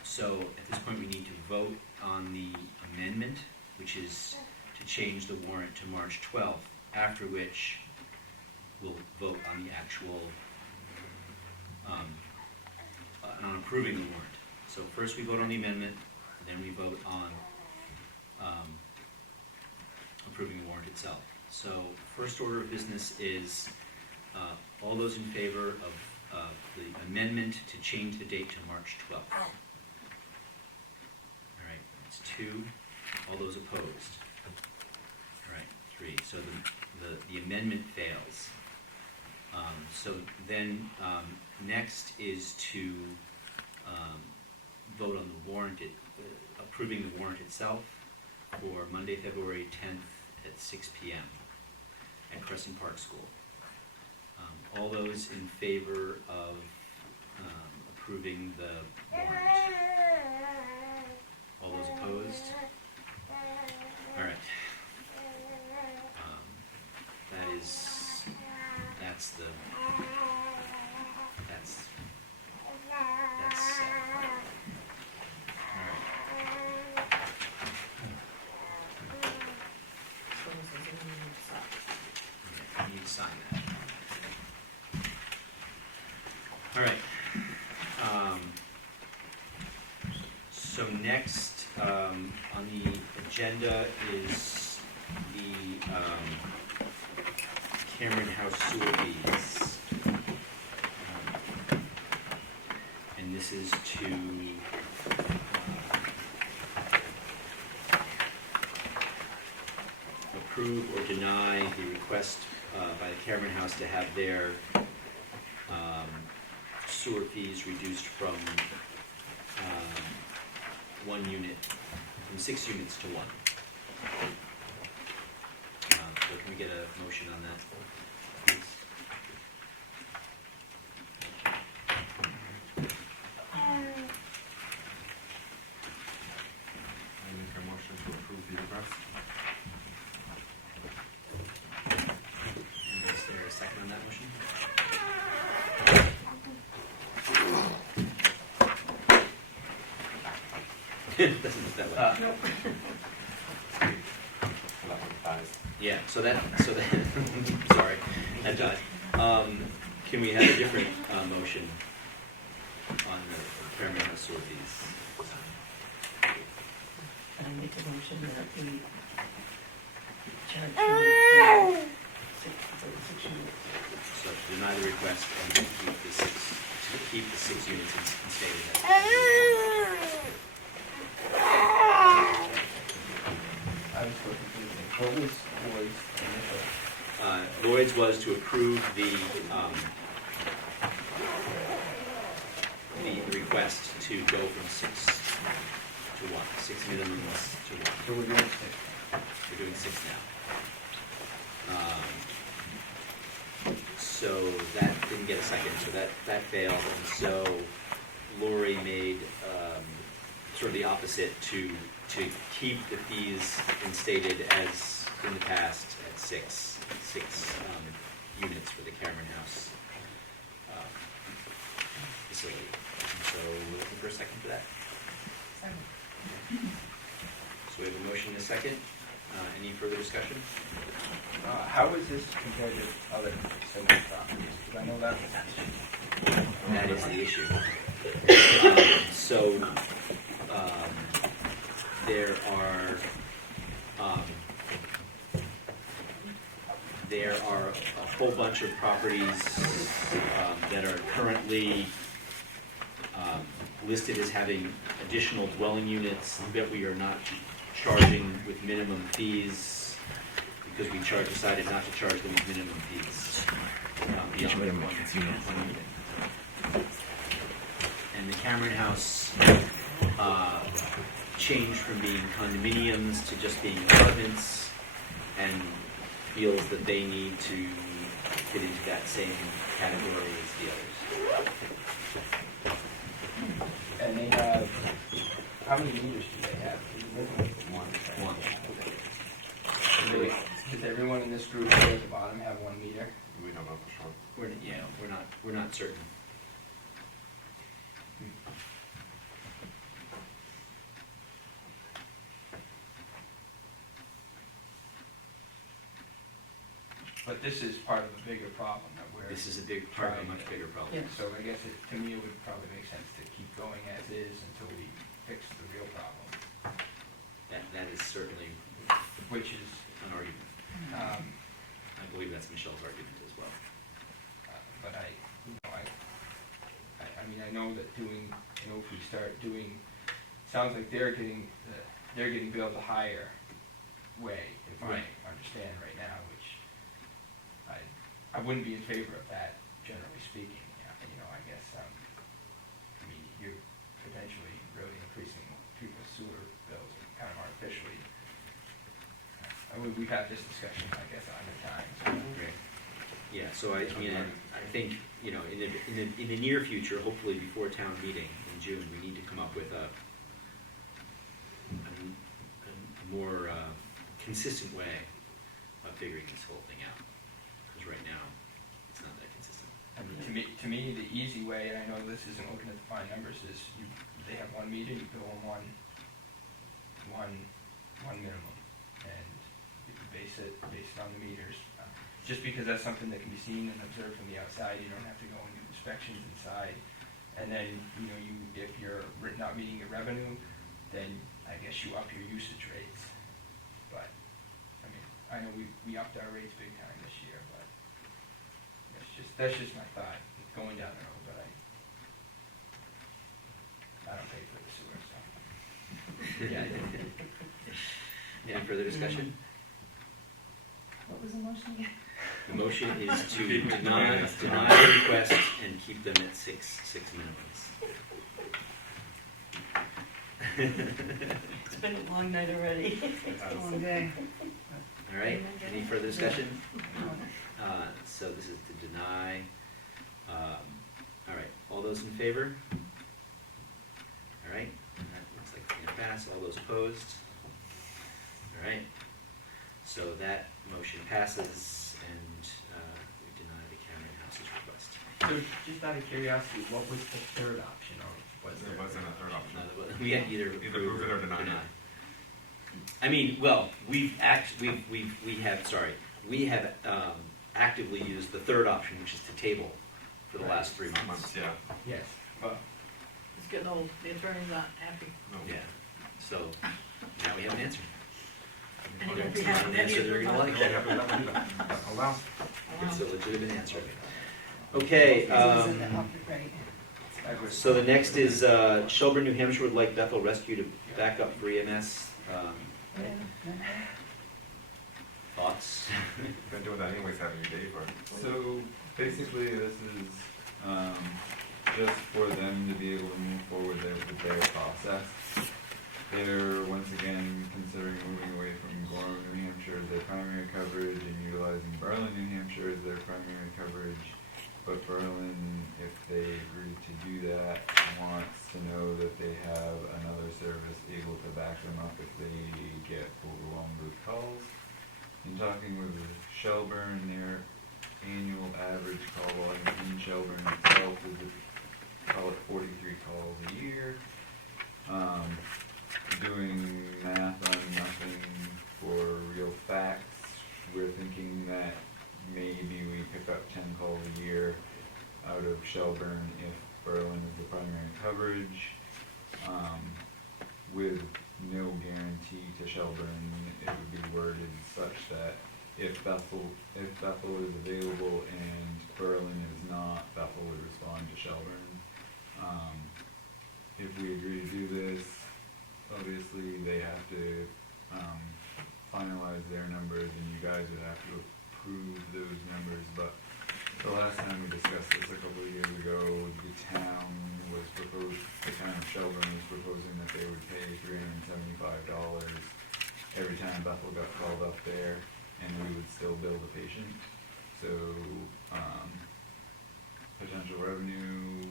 So at this point, we need to vote on the amendment, which is to change the warrant to March 12th, after which we'll vote on the actual, on approving the warrant. So first we vote on the amendment, then we vote on approving the warrant itself. So first order of business is all those in favor of the amendment to change the date to March 12th. All right, that's 2. All those opposed? All right, 3. So the amendment fails. So then next is to vote on the warrant, approving the warrant itself for Monday, February 10th at 6 p.m. at Crescent Park School. All those in favor of approving the warrant? All those opposed? All right. That's I need to sign that. All right. So next on the agenda is the Cameron House sewer fees. And this is to approve or deny the request by the Cameron House to have their sewer fees reduced from 1 unit, from 6 units to 1. So can we get a motion on that, please? I make a motion to approve the request. And is there a second on that motion? Doesn't look that way. Yeah, so that, sorry, that died. Can we have a different motion? the Cameron House sewer fees. I make a motion that we charge for 6 units. So to deny the request and to keep the 6 units in state. I was so confused. What was Lloyd's initial? Lloyd's was to approve the request to go from 6 to 1, 6 minimums to 1. So we're doing 6. We're doing 6 now. So that didn't get a second, so that failed, and so Lori made sort of the opposite to keep the fees instated as in the past at 6 units for the Cameron House facility. And so we're looking for a second for that. So we have a motion and a second. Any further discussion? How is this compared to other similar properties? Because I know that was That is the issue. There are a whole bunch of properties that are currently listed as having additional dwelling units that we are not charging with minimum fees because we decided not to charge them with minimum fees. Beyond one unit. And the Cameron House changed from being condominiums to just being apartments and feels that they need to fit into that same category as the others. And they have, how many meters do they have? One. Does everyone in this group here at the bottom have 1 meter? We don't know for sure. We're not certain. But this is part of a bigger problem that we're. This is a big part of a much bigger problem. Yeah. So I guess to me, it would probably make sense to keep going as is until we fix the real problem, That is certainly which is, an argument. I believe that's Michelle's argument as well. but I mean, I know that doing, if we start doing, sounds like they're getting billed a higher way, if I Right. understand right now, which I wouldn't be in favor of that, generally speaking. I guess, I mean, you're potentially really increasing people's sewer bills kind of artificially. We've had this discussion, I guess, 100 times. Great. Yeah, so I think, in the near future, hopefully before town meeting in June, we need to come up with a more consistent way of figuring this whole thing out. Because right now, it's not that consistent. I mean, to me, the easy way, and I know this isn't looking at the fine numbers, is they have 1 meter, you bill them one minimum, and you can base it on the meters. Just because that's something that can be seen and observed from the outside, you don't have to go and do inspections inside. And then, if you're not meeting your revenue, then I guess you up your usage rates. But, I mean, I know we upped our rates big time this year, but that's just my thought, going down the road, but I don't pay for the sewer, so. Any further discussion? What was the motion again? The motion is to deny the request and keep them at 6 minimums. It's been a long night already. Long day. All right, any further discussion? So this is to deny. All right, all those in favor? All right, that looks like it's going to pass. All those opposed? All right, so that motion passes and we deny the Cameron House's request. So, just out of curiosity, what was the third option, or was there? There wasn't a third option. We had either approve it or deny it. I mean, well, we have actively used the third option, which is to table for the last 3 months. Yeah. Yes, well, It's getting old, the attorney's not happy. Yeah, so now we have an answer. And he won't It's be not happy an then answer they're either. gonna like. Yeah, happy with that one either. Oh, wow. It's a legitimate answer. Okay, Right. so the next is Shelburne, New Hampshire would like Bethel Rescue to back up for EMS. Thoughts? Been doing that anyways, haven't you, Dave, or? So basically, this is just for them to be able to move forward with their process. They're once again considering moving away from Gorham, New Hampshire as their primary coverage and utilizing Berlin, New Hampshire as their primary coverage. But Berlin, if they agree to do that, wants to know that they have another service able to back them up if they get overwhelmed with calls. In talking with Shelburne, their annual average call volume in Shelburne itself is, call it 43 calls a year. Doing math on nothing for real facts, we're thinking that maybe we pick up 10 calls a year out of Shelburne if Berlin is the primary coverage. With no guarantee to Shelburne, it would be worded such that if Bethel is available and Berlin is not, Bethel would respond to Shelburne. If we agree to do this, obviously they have to finalize their numbers and you guys would have to approve those numbers, but the last time we discussed this a couple of years ago, the town of Shelburne was proposing that they would pay $375 every time Bethel got called up there, and we would still bill the patient. So, potential revenue,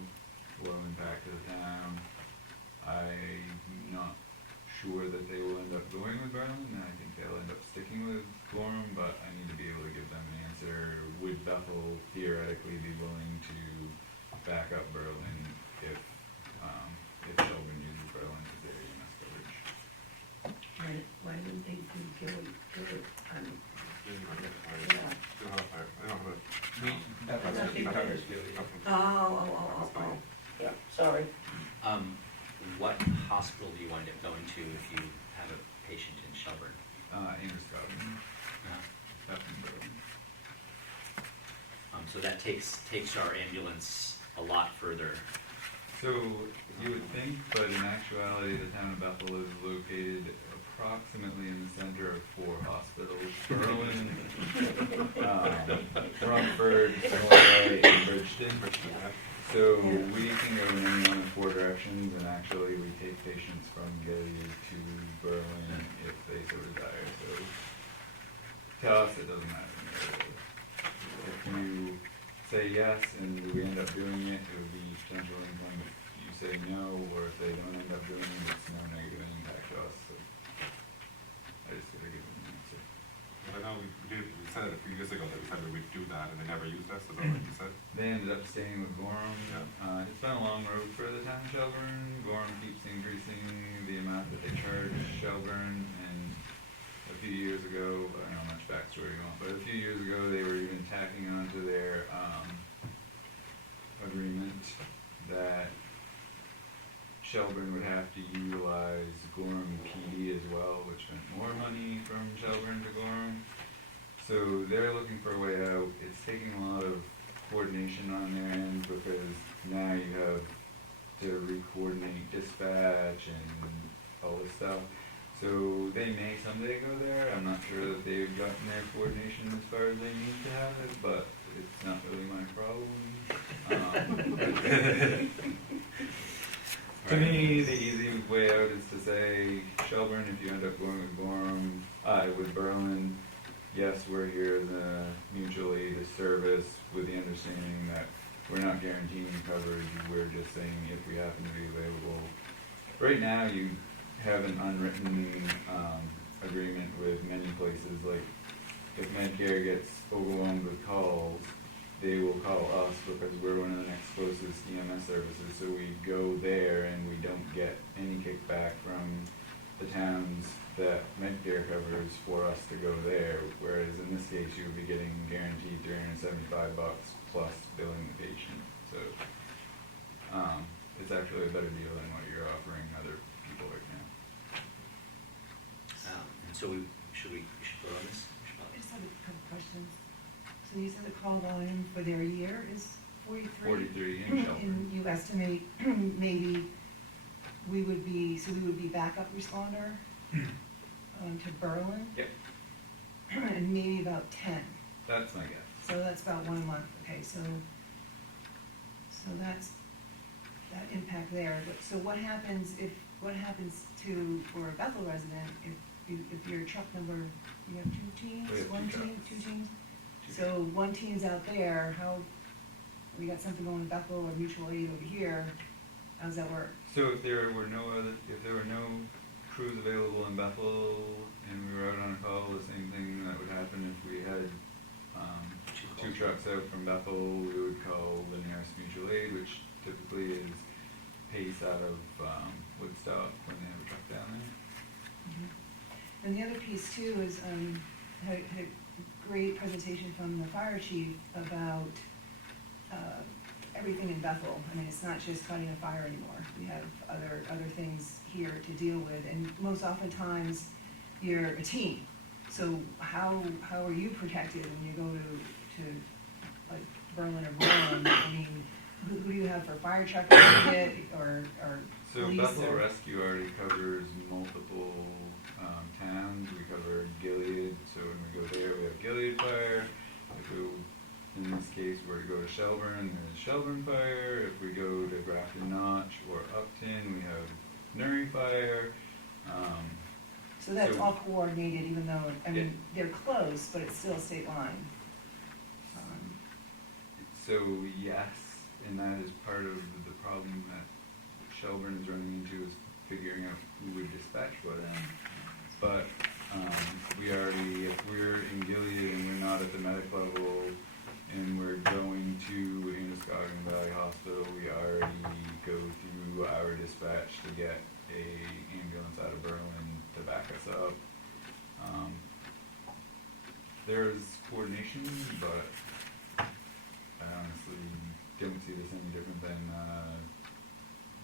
low impact to the town. I'm not sure that they will end up going with Berlin, and I think they'll end up sticking with Gorham, but I need to be able to give them an answer. Would Bethel theoretically be willing to back up Berlin if Shelburne uses Berlin as their EMS coverage? Why didn't they do Gilly? I don't have a. That's what he covers, Julie. Oh. Yeah, sorry. What hospital do you wind up going to if you have a patient in Shelburne? Ingersoll. Up in Berlin. So that takes our ambulance a lot further. So you would think, but in actuality, the town of Bethel is located approximately in the center of 4 hospitals: Berlin, Rumford, Illinois, and Bridgeton. So we can go in any one of 4 directions, and actually we take patients from Gilly to Berlin if they so desire. So to us, it doesn't matter. If you say yes and we end up doing it, it would be potential income. If you say no, or if they don't end up doing it, it's no negative impact to us. So I just gotta give them an answer. I know we said it a few years ago that we said we would do that, and they never used us, is that what you said? They ended up staying with Gorham. It's been a long road for the town of Shelburne. Gorham keeps increasing the amount that they charge Shelburne, and a few years ago, I don't know how much backstory you want, but a few years ago they were even tacking onto their agreement that Shelburne would have to utilize Gorham PD as well, which meant more money from Shelburne to Gorham. So they're looking for a way out. It's taking a lot of coordination on their end because now you have to re-coordinate dispatch and all this stuff. So they may someday go there. I'm not sure that they've gotten their coordination as far as they need to have it, but it's not really my problem. To me, the easy way out is to say, Shelburne, if you end up going with Gorham, with Berlin, yes, we're here as a mutual aid service with the understanding that we're not guaranteeing coverage, we're just saying if we happen to be available. Right now, you have an unwritten agreement with many places, like if Medicare gets overwhelmed with calls, they will call us because we're one of the next closest EMS services, so we go there and we don't get any kickback from the towns that Medicare covers for us to go there, whereas in this case you would be getting guaranteed $375 plus billing the patient. So it's actually a better deal than what you're offering other people right now. And so we should vote on this? I just have a couple questions. So you said the call volume for their year is 43? 43 in Shelburne. And you estimate maybe we would be backup responder to Berlin? Yep. And maybe about 10. That's my guess. So that's about 1 month, okay, so that's, that impact there. But so what happens for a Bethel resident if your truck number, you have 2 teams? We have 1 2 team, trucks. 2 teams? 2 So 1 team's out there, how, we got something going to Bethel or mutual aid over here, how does that work? So if there were no crews available in Bethel and we were out on a call, the same thing that would happen if we had 2 trucks out from Bethel, we would call the nearest mutual aid, which typically is Pace out of Woodstock when they have a truck down there. Mm-hmm. And the other piece too is, had a great presentation from the fire chief about everything in Bethel. I mean, it's not just fighting a fire anymore. We have other things here to deal with, and most oftentimes you're a team. So how are you protected when you go to like Berlin or Berlin? I mean, who do you have for fire truck or So police? Bethel or- Rescue already covers multiple towns. We cover Gilead, so when we go there, we have Gilead Fire. If we, in this case, were to go to Shelburne, there's Shelburne Fire. If we go to Grafton Notch or Upton, we have Nuri Fire. So that's So- all coordinated, even though, I mean, they're close, but it's still a state line. So yes, and that is part of the problem that Shelburne is running into, is figuring out who would dispatch what. But we already, if we're in Gilead and we're not at the medic level and we're going to Androscoggin Valley Hospital, we already go through our dispatch to get a ambulance out of Berlin to back us up. There's coordination, but I honestly don't see this any different than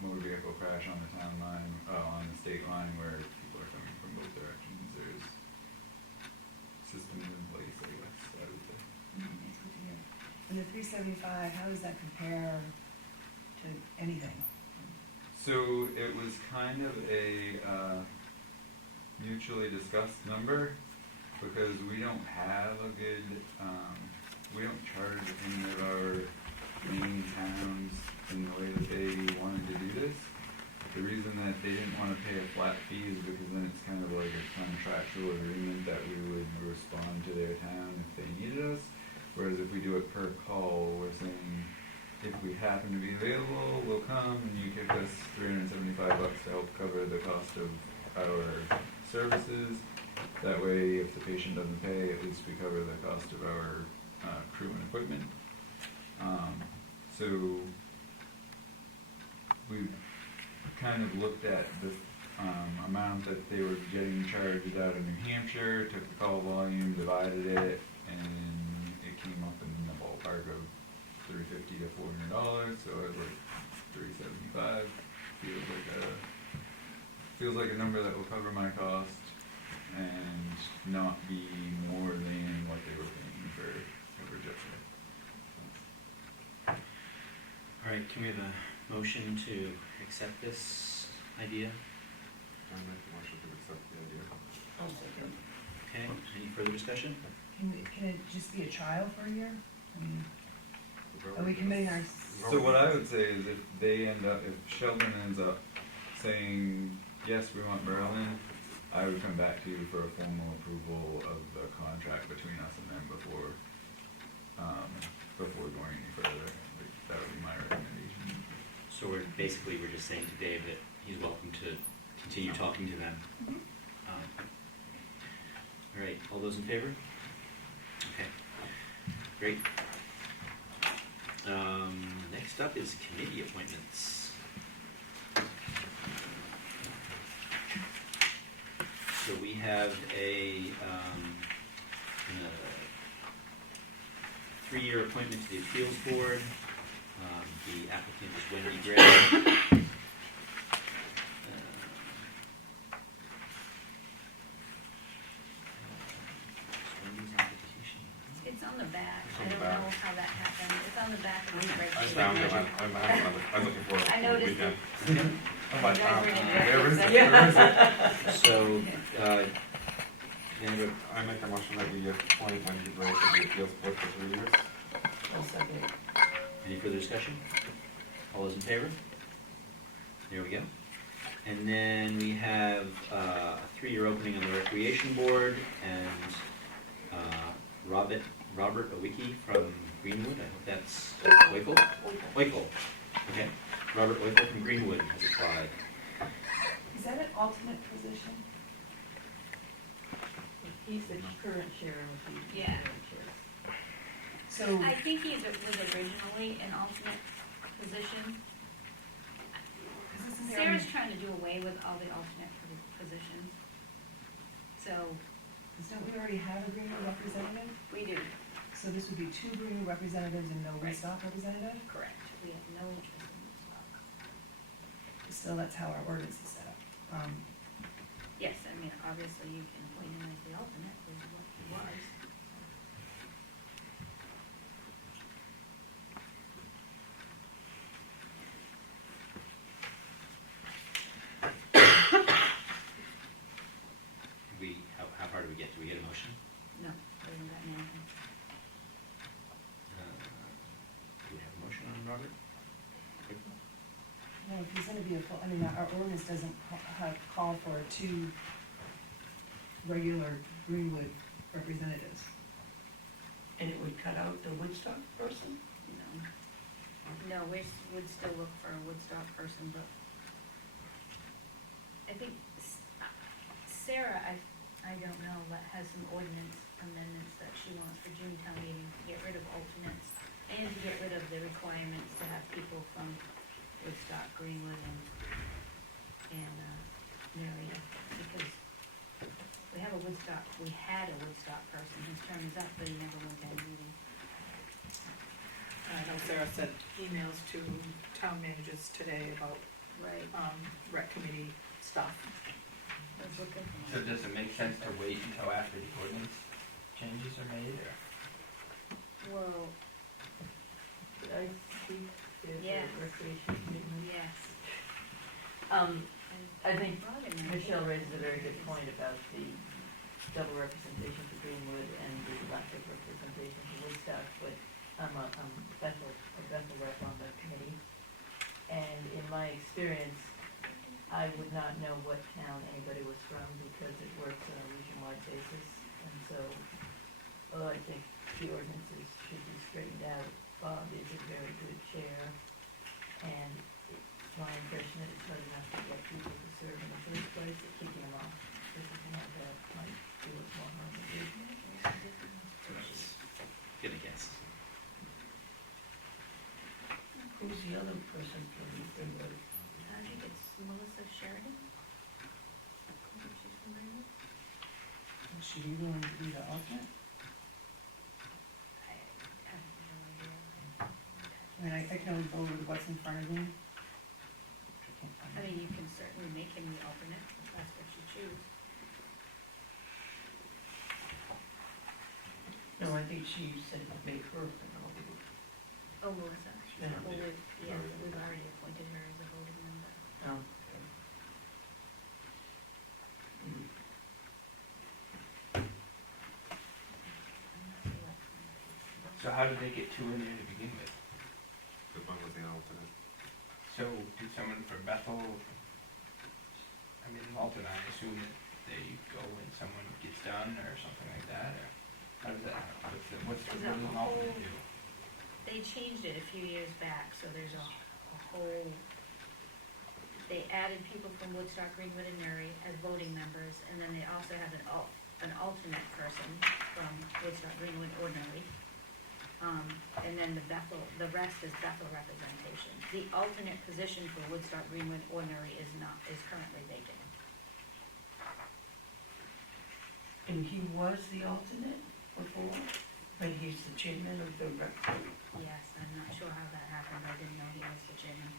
motor vehicle crash on the town line, on the state line, where people are coming from both directions. There's systems in place, I guess, I would say. That's good to hear. And the 375, how does that compare to anything? So it was kind of a mutually discussed number, because we don't have a good, we don't charge any of our main towns in the way that they wanted to do this. The reason that they didn't want to pay a flat fee is because then it's kind of like a contractual agreement that we would respond to their town if they needed us. Whereas if we do it per call, we're saying, if we happen to be available, we'll come and you kick us $375 to help cover the cost of our services. That way, if the patient doesn't pay, at least we cover the cost of our crew and equipment. So we kind of looked at the amount that they were getting charged out of New Hampshire, took the call volume, divided it, and it came up in the ballpark of $350 to $400. So it was like $375. Feels like a number that will cover my cost and not be more than what they were paying for coverage up there. All right, can we have a motion to accept this idea? I make the motion to accept the idea. Okay, any further discussion? Can it just be a trial for a year? I mean, are we committing our? So what I would say is if Shelburne ends up saying, yes, we want Berlin, I would come back to you for a formal approval of the contract between us and them before going any further. That would be my recommendation. So we're just saying to Dave that he's welcome to continue talking to them. All right, all those in favor? Okay, great. Next up is committee appointments. So we have a 3-year appointment to the appeals board. The applicant is Wendy Gray. Wendy's application. It's on the back, It's I on the don't back. know how that happened, it's on the back of the I spreadsheet. found it, I'm looking for it. I over the noticed weekend. it. I'm like, You guys were in a where is it? executive Where is it? So, David, I make a motion that we appoint Wendy Gray to the appeals board for 3 years. I'll second it. any further discussion? All those in favor? There we go. And then we have a 3-year opening on the recreation board, and Robert Owicki from Greenwood, I hope that's Wakel? Wakel, okay. Robert Wakel from Greenwood has applied. Is that an alternate position? He's the current chair of the. Yeah. So, I think he was originally an alternate position. Sarah's trying to do away with all the alternate positions. So, don't we already have a Greenwood representative? we do, So this would be 2 Greenwood representatives and no Right. Woodstock representative? correct, we have no interest in stock. Still, that's how our ordinance is set up. Yes, I mean, obviously you can appoint him as the alternate, is what he was. How far do we get? Do we get a motion? No, doesn't got anything. Do we have a motion on Robert? No, if he's gonna be a full, I mean, our ordinance doesn't call for 2 regular Greenwood representatives. And it would cut out the Woodstock person? No. No, we would still look for a Woodstock person, but I think Sarah, I don't know, but has some ordinance amendments that she wants for June town meeting to get rid of alternates and to get rid of the requirements to have people from Woodstock, Greenwood, and Marion, because we had a Woodstock person, his term is up, but he never went to a meeting. I know Sarah sent emails to town managers today about, Right. rec committee stuff. I was looking for So one. does it make sense to wait until after the ordinance changes are made, or? Well, Did I speak to the Yes. recreation committee? yes. I think brought him in. Michelle raises a very good point about the double representation for Greenwood and the lack of representation for Woodstock, but I'm a Bethel rep on the committee. And in my experience, I would not know what town anybody was from because it works on a region-wide basis. And so, although I think the ordinances should be straightened out, Bob is a very good chair. And it's my impression that it's hard enough to get people to serve in the first place, that kicking them off, this is not that might do us more harm than good. Get a guess. Who's the other person from Greenwood? I think it's Melissa Sheridan. She's from Greenwood. Would she be willing to be the alternate? I have no idea. I mean, I can only go with what's in front of me. I mean, you can certainly make him the alternate, if that's what you choose. No, I think she said make her an alternate. Oh, Melissa? Yeah. Well, we've already appointed her as a voting member. Oh. So how did they get 2 in there to begin with? The one was the alternate. So did someone from Bethel, I mean, alternate, I assume that they go when someone gets done or something like that, or how does that happen? What does an alternate do? They changed it a few years back, so there's a whole, they added people from Woodstock, Greenwood, and Murray as voting members, and then they also have an alternate person from Woodstock, Greenwood, or Murray. And then the rest is Bethel representation. The alternate position for Woodstock, Greenwood, or Murray is currently vacant. And he was the alternate before? But he's the chairman of the rec. Yes, I'm not sure how that happened, I didn't know he was the chairman.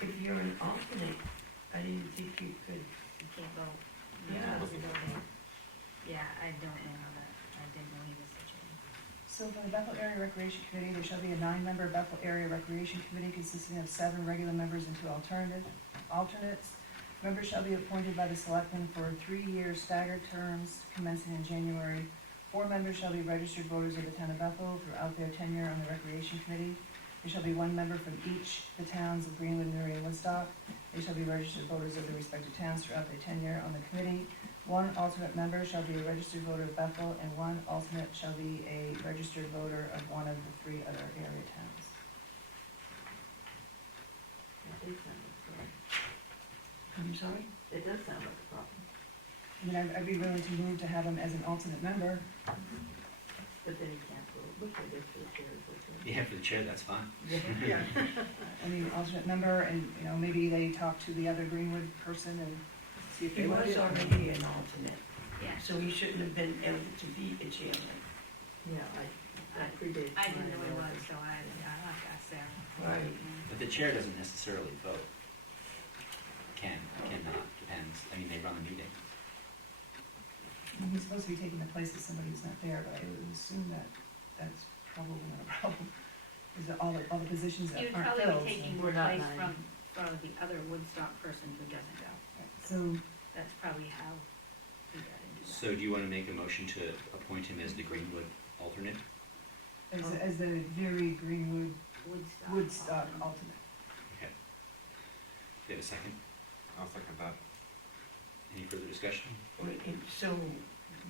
If you're an alternate, I didn't think you could. You can't vote. Yeah. Yeah, I don't know how that, I didn't know he was the chairman. So for the Bethel Area Recreation Committee, there shall be a 9-member Bethel Area Recreation Committee consisting of 7 regular members and 2 alternates. Members shall be appointed by the selectmen for 3-year staggered terms commencing in January. 4 members shall be registered voters of the town of Bethel throughout their tenure on the Recreation Committee. There shall be 1 member from each the towns of Greenwood, Newry, and Woodstock. They shall be registered voters of the respective towns throughout their tenure on the committee. 1 alternate member shall be a registered voter of Bethel, and 1 alternate shall be a registered voter of one of the 3 other area towns. That does sound like a problem. I'm sorry? It does sound like a problem, I mean, I'd be willing to move to have him as an alternate member. but then you can't vote, which I guess for the chair is like that. Yeah, for the chair, that's fine. Yeah. I mean, alternate member, and, you know, maybe they talk to the other Greenwood person and see if He they want was it. already an alternate, Yeah, so he shouldn't have been able to be a chairman. Yeah, that predates I didn't my know he was, knowledge. so I like ask Sarah. Right. But the chair doesn't necessarily vote. Cannot, depends. I mean, they run the meeting. He's supposed to be taking the place of somebody who's not there, but I would assume that that's probably not a problem. Is that all the positions He that would aren't probably filled. be taking We're the not place nine. from the other Woodstock person who doesn't go. So, That's probably how he got into that. So do you want to make a motion to appoint him as the Greenwood alternate? as the very Greenwood, Woodstock alternate. alternate. Okay. Do you have a second? I'll second that. Any further discussion? Wait, and so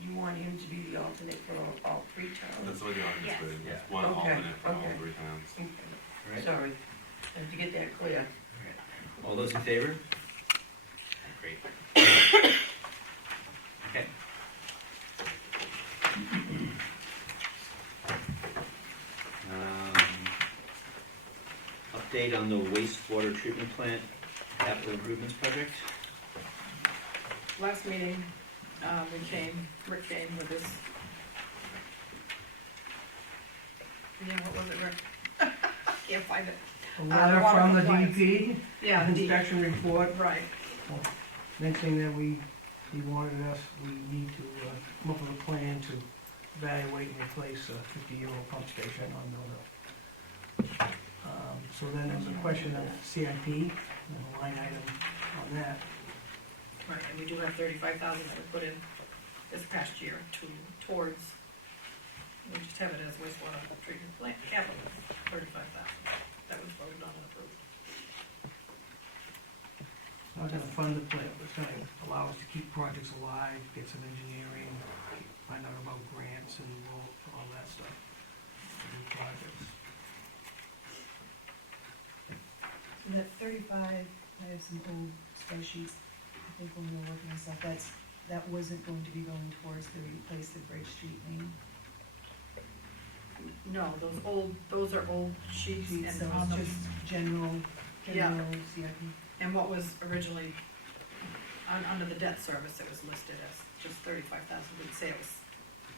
you want him to be the alternate for all 3 towns? That's the way the audience Yes. would, it's Yeah. one Okay, alternate for all okay. 3 towns. Okay. All right. Sorry, I have to get that clear. All those in favor? Great. Okay. Update on the wastewater treatment plant capital improvements project? Last meeting, Rick came with his. Yeah, what was it, Rick? Can't find it. A letter from the compliance. DP, Yeah, the inspection report, right. mentioning that he wanted us, we need to come up with a plan to evaluate and replace a 50-year-old pump station on Mill Hill. So then there was a question of CIP, and a line item on that. Right, and we do have 35,000 that we put in this past year towards, we just have it as wastewater treatment plant capital, 35,000. That was voted on and approved. Not gonna fund the plant, but it's gonna allow us to keep projects alive, get some engineering, find out about grants and all that stuff, new projects. So that 35, I have some old spreadsheets, I think when we were working on stuff, that wasn't going to be going towards the replace the Bridge Street lane. No, those are old sheets and So on it's the, just general Yeah. CIP. and what was originally, under the debt service, it was listed as just 35,000, didn't say it was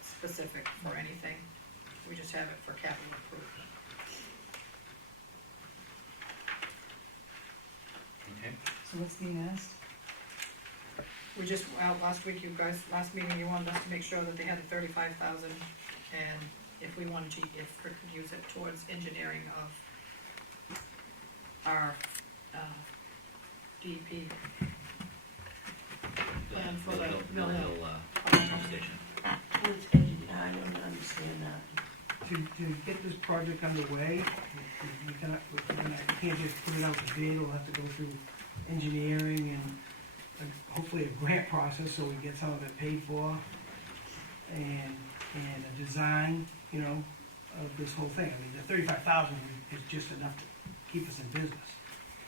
specific for anything. We just have it for capital improvement. Okay. So what's being asked? We just, last week, last meeting, you wanted us to make sure that they had the 35,000, and if we wanted to, if we could use it towards engineering of our, DEP plan for the Mill Hill. Pump station. What's engineering? I don't understand that. To get this project underway, you can't just put it out to bid, it'll have to go through engineering and hopefully a grant process, so we get some of it paid for, and a design, of this whole thing. I mean, the 35,000 is just enough to keep us in business,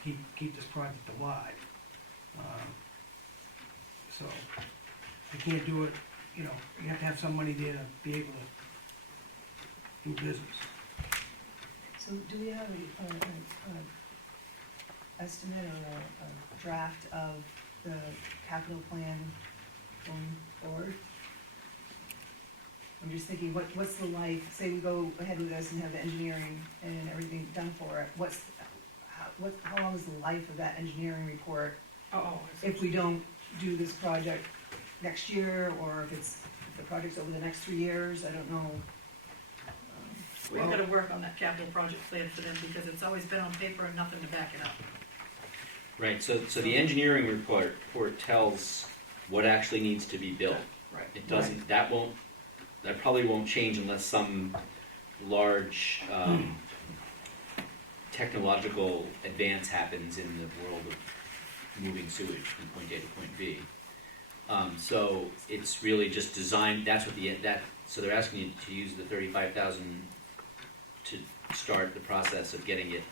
keep this project alive. So, you can't do it, you have to have some money there to be able to do business. So do we have a estimate or a draft of the capital plan going forward? I'm just thinking, what's the life, say we go ahead with this and have the engineering and everything done for it, how long is the life of that engineering report if we don't do this project next year, or if the project's over the next 3 years, I don't know. We've gotta work on that capital project plan for them, because it's always been on paper and nothing to back it up. Right, so the engineering report tells what actually needs to be built. Right. It doesn't, that probably won't change unless some large, technological advance happens in the world of moving sewage from point A to point B. So it's really just designed, so they're asking you to use the 35,000 to start the process of getting it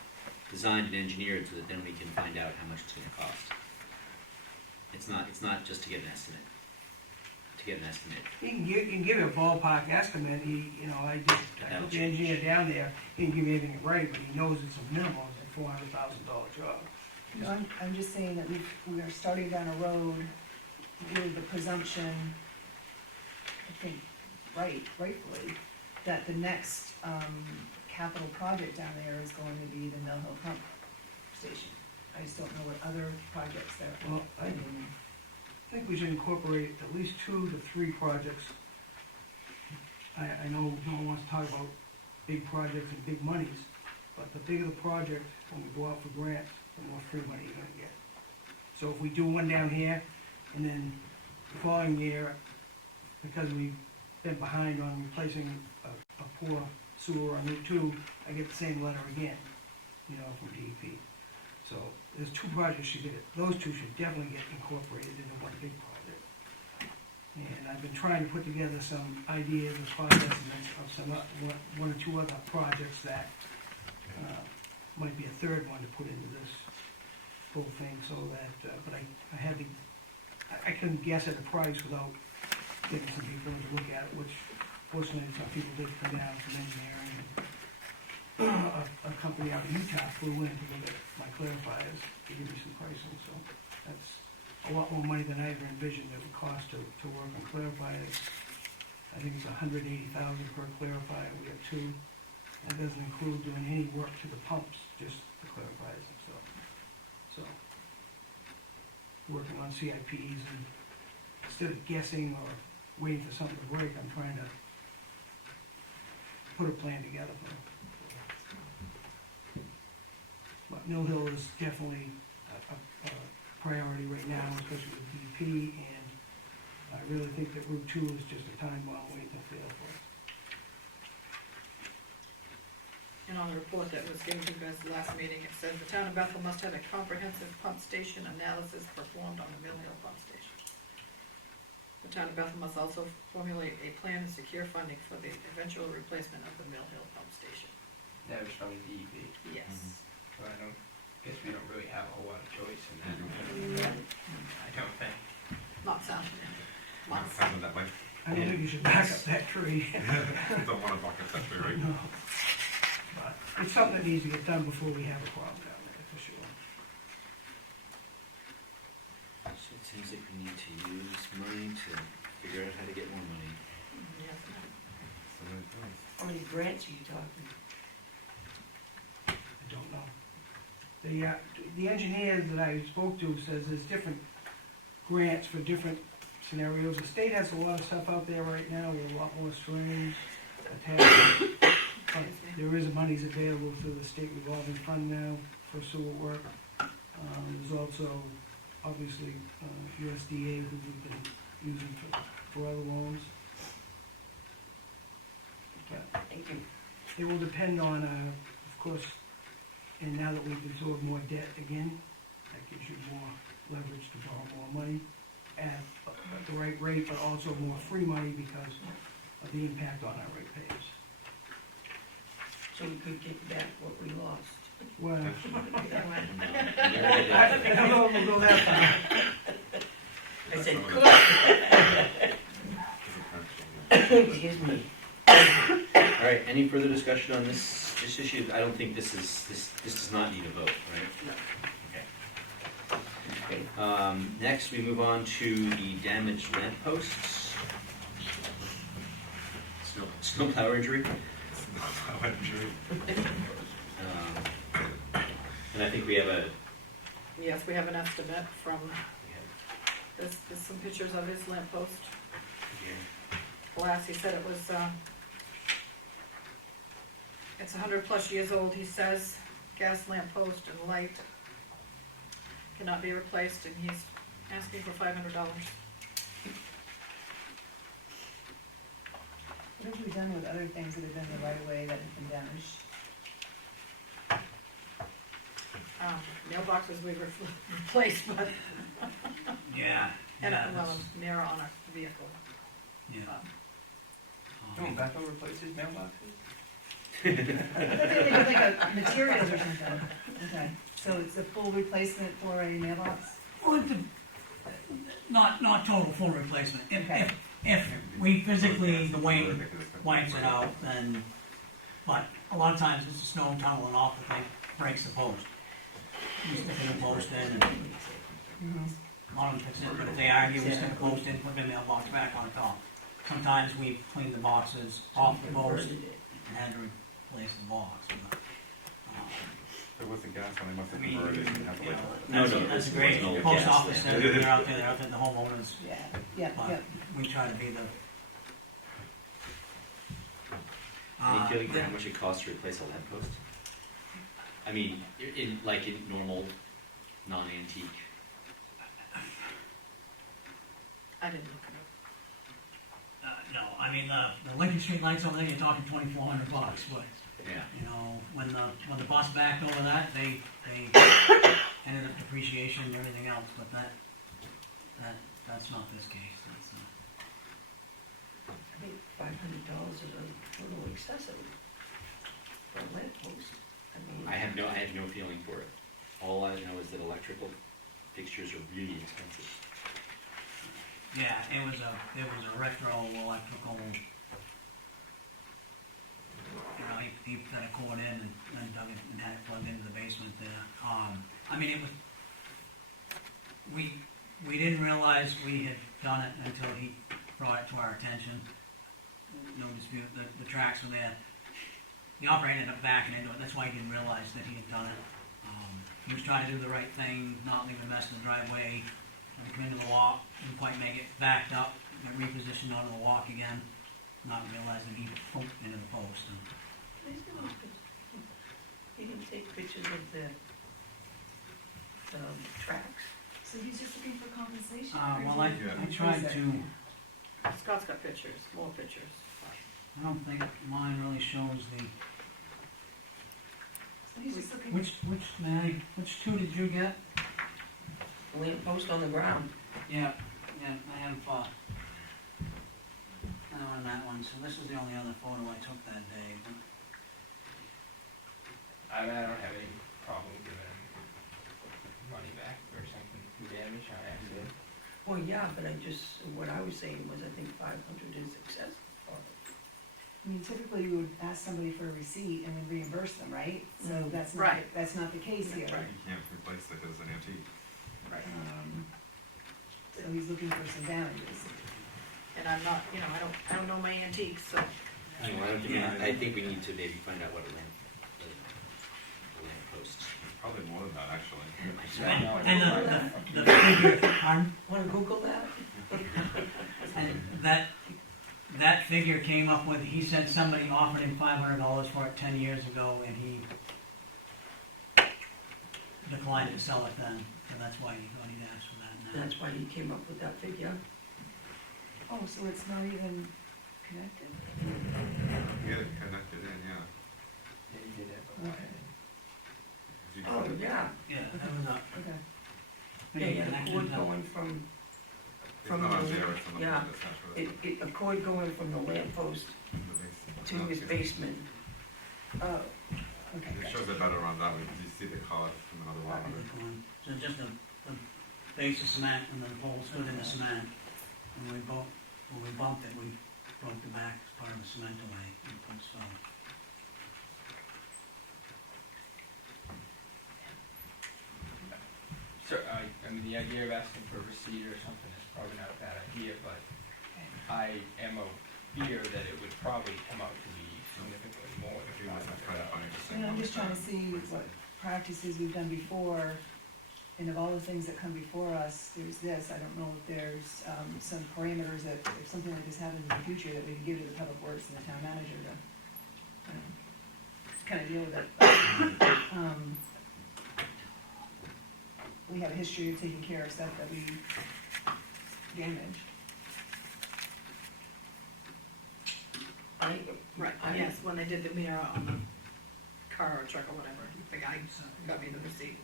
designed and engineered so that then we can find out how much it's gonna cost. It's not just to get an estimate. You can give a ballpark estimate, I put the engineer down there, he didn't give me anything right, but he knows it's a minimum, it's a $400,000 job. No, I'm just saying that we are starting down a road with the presumption, I think, rightfully, that the next, capital project down there is going to be the Mill Hill Pump Station. I just don't know what other projects there are. Well, I think we should incorporate at least 2 to 3 projects. I know no one wants to talk about big projects and big monies, but the bigger the project, when we go out for grants, the more free money you're gonna get. So if we do one down here, and then the following year, because we've been behind on replacing a poor sewer on Route 2, I get the same letter again, from DEP. So there's 2 projects those 2 should definitely get incorporated into one big project. And I've been trying to put together some ideas as far as estimates of some, 1 or 2 other projects that might be a third one to put into this whole thing, so that, but I couldn't guess at a price without getting some people to look at it, which fortunately some people did come down from engineering. A company out of Utah flew in to look at my clarifiers to give me some pricing, so that's a lot more money than I ever envisioned it would cost to work on clarifiers. I think it's $180,000 per clarifier, we have 2. That doesn't include doing any work to the pumps, just the clarifiers and stuff. So, working on CIPs, and instead of guessing or waiting for something to break, I'm trying to put a plan together for them. But Mill Hill is definitely a priority right now, especially with DP, and I really think that Route 2 is just a time bomb waiting to fail for it. And on the report that was given to you guys the last meeting, it says the town of Bethel must have a comprehensive pump station analysis performed on the Mill Hill pump station. The town of Bethel must also formulate a plan and secure funding for the eventual replacement of the Mill Hill pump station. That was from the DEP. Yes. So I guess we don't really have a whole lot of choice in that. I don't think. Not sounding it. Not sounding that way. I don't think you should back up that tree. Don't wanna buck up that tree, right? No. But it's something that needs to get done before we have a problem down there, for sure. So it seems like we need to use money to figure out how to get more money. Yes. How many grants are you talking? I don't know. The engineer that I spoke to says there's different grants for different scenarios. The state has a lot of stuff out there right now with a lot more strings attached. But there is monies available through the state revolving fund now for sewer work. There's also, obviously, USDA, who we've been using for other loans. But Thank you. it will depend on, of course, and now that we've absorbed more debt again, that gives you more leverage to borrow more money at the right rate, but also more free money because of the impact on our ratepayers. So we could get back what we lost. Well, Never I don't know if we'll go that far. I said, could. Excuse me. All right, any further discussion on this issue? I don't think this does not need a vote, right? Okay. Next, we move on to the damaged lampposts. snowplow injury. And I think we have a, Yes, we have an estimate from, there's some pictures of his lamp post. Last, he said it was, it's 100+ years old, he says, gas lamp post and light cannot be replaced, and he's asking for $500. What have we done with other things that have been the right of way that have been damaged? Mailboxes we replaced, but, Yeah. and yeah, a that's- mirror on our vehicle. Yeah. Don't Bethel replace his mailboxes? I thought they did like a materials or something. Okay, so it's a full replacement for a mailbox? Well, not total full replacement. Okay. If we physically, the Wayne wipes it out, then, but a lot of times it's the snow tunnel and off the thing breaks the post. You stick a new post in and a lot of them fix it, but if they argue, we stick a post in, put the mailbox back on top. Sometimes we clean the boxes off the post and had to replace the box. But, There was a gas one, they must have we, converted it and have you like. know, No, that's no, great. no Post gas, office, yeah. they're out there, the homeowners. Yeah, But yeah. we try to be the. any feeling for how much it costs to replace a lamp post? I mean, in normal, non-antique. I didn't look it No, I mean, the Lincoln Street lights over there, you're talking $2,400, but, Yeah. you know, when the bus backed over that, they ended up depreciation and everything else, but that's not this case, that's, I think $500 is a little excessive for a lamp post. I have no feeling for it. All I know is that electrical fixtures are really expensive. yeah, it was a retro electrical, you know, he put a cord in and dug it and had it plugged into the basement there. I mean, it was, we didn't realize we had done it until he brought it to our attention. No dispute, the tracks were there. The operator ended up backing into it, that's why he didn't realize that he had done it. He was trying to do the right thing, not leave a mess in the driveway. When he came into the walk, didn't quite make it, backed up, got repositioned onto the walk again, not realizing he bumped into the post. He didn't take pictures of the tracks. So he's just looking for compensation? Well, I tried to, Scott's got pictures, more pictures. I don't think mine really shows the, So he's just looking. which two did you get? The lamp post on the ground. Yeah, I have, I know on that one, so this is the only other photo I took that day. But I mean, I don't have any problem giving him money back or something for damage on accident. Well, yeah, but what I was saying was I think 500 is excessive for it. I mean, typically you would ask somebody for a receipt and then reimburse them, right? So that's not, Right. that's not the case here. Right. You can't replace it as an antique. Right. So he's looking for some damages. And I'm not, I don't know my antiques, so. I think we need to maybe find out what a lamp post. Probably more than that, actually. And the figure, pardon? Wanna Google that? And that figure came up with, he said somebody offered him $500 for it 10 years ago, and he declined to sell it then, so that's why he thought he'd ask for that now. That's why he came up with that figure. Oh, so it's not even connected? Get it connected in, yeah. Yeah, he did have a Okay. line. You Oh, can- yeah. Yeah, that was a Okay. figure Yeah, the connected cord to, going from It's not on there, it's on the yeah. attachment. a cord going from the lamp post to his basement. Oh, okay. It shows it better on that, you see the color from another one. so just the base of cement, and the pole stood in the cement. When we bumped it, we broke the back part of the cement away and put stone. So, I mean, the idea of asking for a receipt or something is probably not a bad idea, but I am fear that it would probably come out to be significantly more than $500. And I'm just trying to see what practices we've done before, and of all the things that come before us, there's this, I don't know if there's, some parameters that, if something like this happens in the future, that we can give to the public works and the town manager to, kind of deal with it. We have a history of taking care of stuff that we damaged. Right, yes, when they did the mirror on the car or truck or whatever, the guy got me the receipt.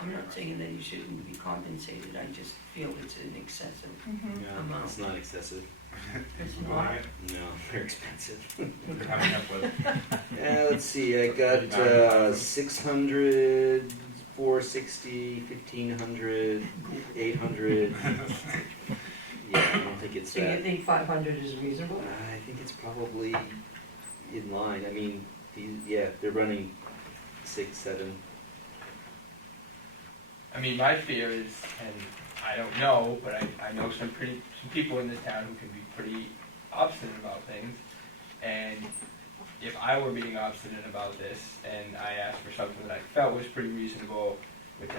I'm not saying that you shouldn't be compensated, I just feel it's an excessive No, amount. it's not excessive. It's not. No, they're expensive. They're coming up with Yeah, let's see, I got 600, 460, 1500, 800. Yeah, I don't think it's So you that. think 500 is reasonable? I think it's probably in line. I mean, yeah, they're running 6, 7. I mean, my fear is, and I don't know, but I know some people in this town who can be pretty obstinate about things. And if I were being obstinate about this and I asked for something that I felt was pretty reasonable, which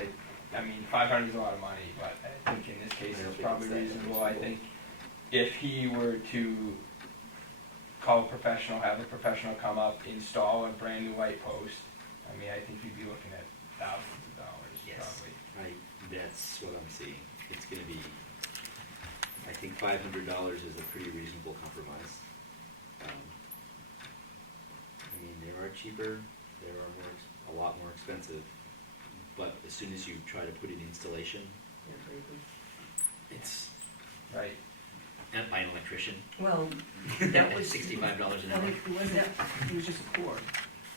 I mean, 500 is a lot of money, but I think in this case it's probably reasonable. I think if he were to call a professional, have a professional come up, install a brand new light post, I mean, I think you'd be looking at thousands of dollars, probably. That's what I'm seeing. It's gonna be, I think $500 is a pretty reasonable compromise. I mean, there are cheaper, there are a lot more expensive, but as soon as you try to put in installation, it's right. And by an electrician. Well, that was $65 an Well, hour. it wasn't, it was just a cord.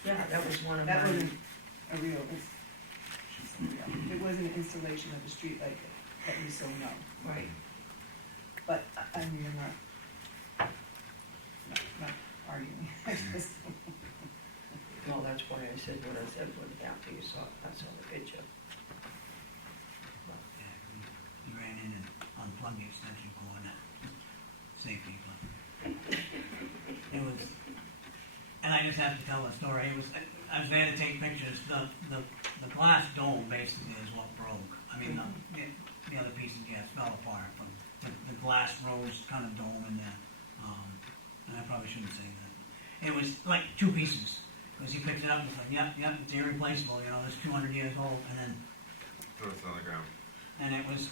Yeah, that was one of That mine. wasn't a real, it wasn't an installation of the street light that we so know. Right. But, I mean, I'm not arguing, I just, Well, that's why I said what I said, what after you saw, I saw the picture. He ran in and unplugged the extension cord, safety, but it was, and I just have to tell a story. It was, I was there to take pictures. The glass dome basically is what broke. I mean, the other pieces, yes, fell apart, but the glass rose kind of dome in there. And I probably shouldn't say that. It was like two pieces. Because he picked it up and was like, yep, it's irreplaceable, you know, it's 200 years old, and then, Throw it on the ground. and it was,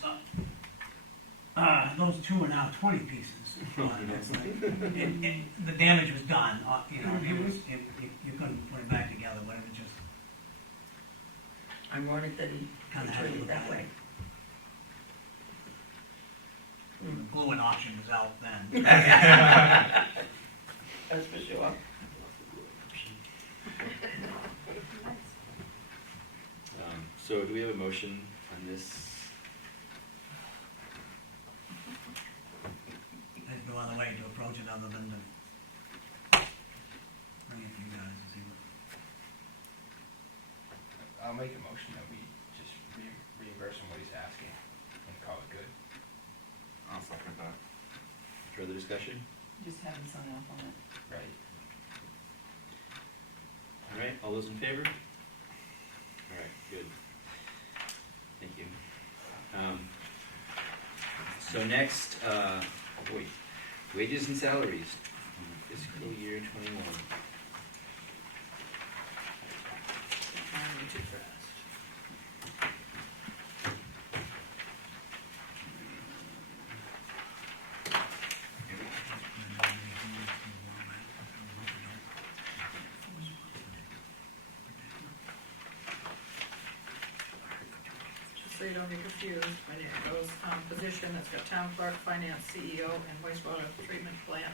those two are now 20 pieces. It's like, the damage was done, you know, you couldn't put it back together, but it was just Ironic that he kind of treated it that way. The gluing option was out then. That's for sure. So do we have a motion on this? There's no other way to approach it other than to bring it to you guys and see what. I'll make a motion that we just reimburse him what he's asking and call it good. I'll second that. Further discussion? just have him sign off on it. Right. All right, all those in favor? All right, good. Thank you. So next, wages and salaries, fiscal year 21. Too fast. Just so you don't be confused, my name goes, position that's got town clerk, finance, CEO, and wastewater treatment plant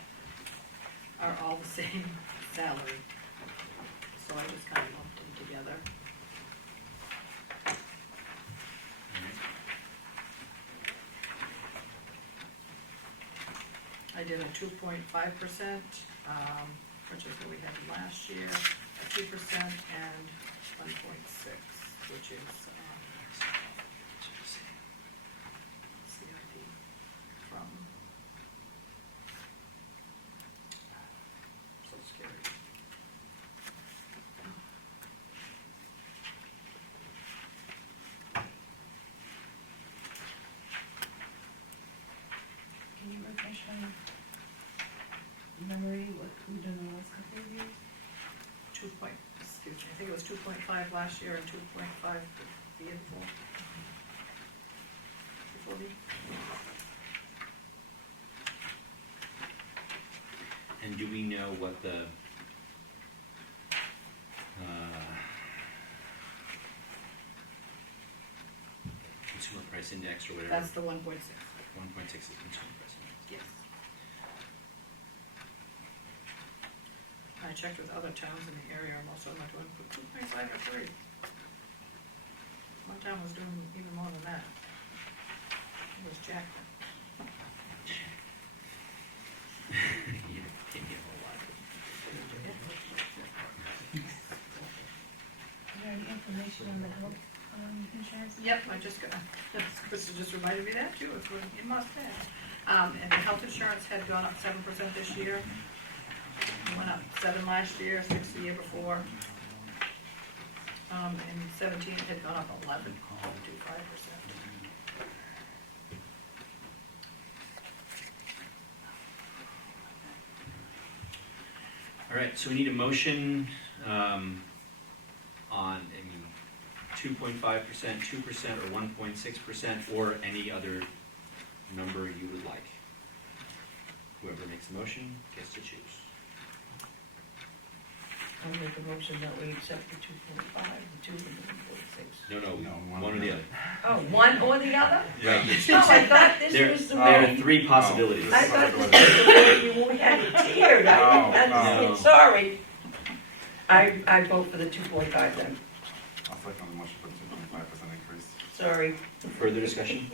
are all the same salary. So I just kind of lumped them together. I did a 2.5%, which is what we had last year, a 2% and 1.6, which is, CIP from Memory, what we've done the last couple of years? Excuse me, I think it was 2.5 last year and 2.5 the year before. Before me. And do we know what the, consumer price index or whatever? That's the 1.6. 1.6 is consumer price index. Yes. I checked with other towns in the area, most of them are doing 2.5 or 3. One town was doing even more than that. It was Jackson. You can't get a whole lot. Is there any information on the health insurance? Yep, I just got, Krista just reminded me that too, it's what it must have. And the health insurance had gone up 7% this year. It went up 7 last year, 6 the year before. In 17 it had gone up 11.25%. All right, so we need a motion, on, 2.5%, 2%, or 1.6%, or any other number you would like. Whoever makes the motion gets to choose. I'll make a motion that we accept the 2.5, the 2, and the 1.6. No, one or the other. Oh, one or the other? Yeah. No, I thought this There, was the there are way. 3 possibilities. I thought this was the way we had it tiered. I didn't understand, No. sorry. I vote for the 2.5 then, I'll second the motion for 2.5% increase. sorry. Further discussion?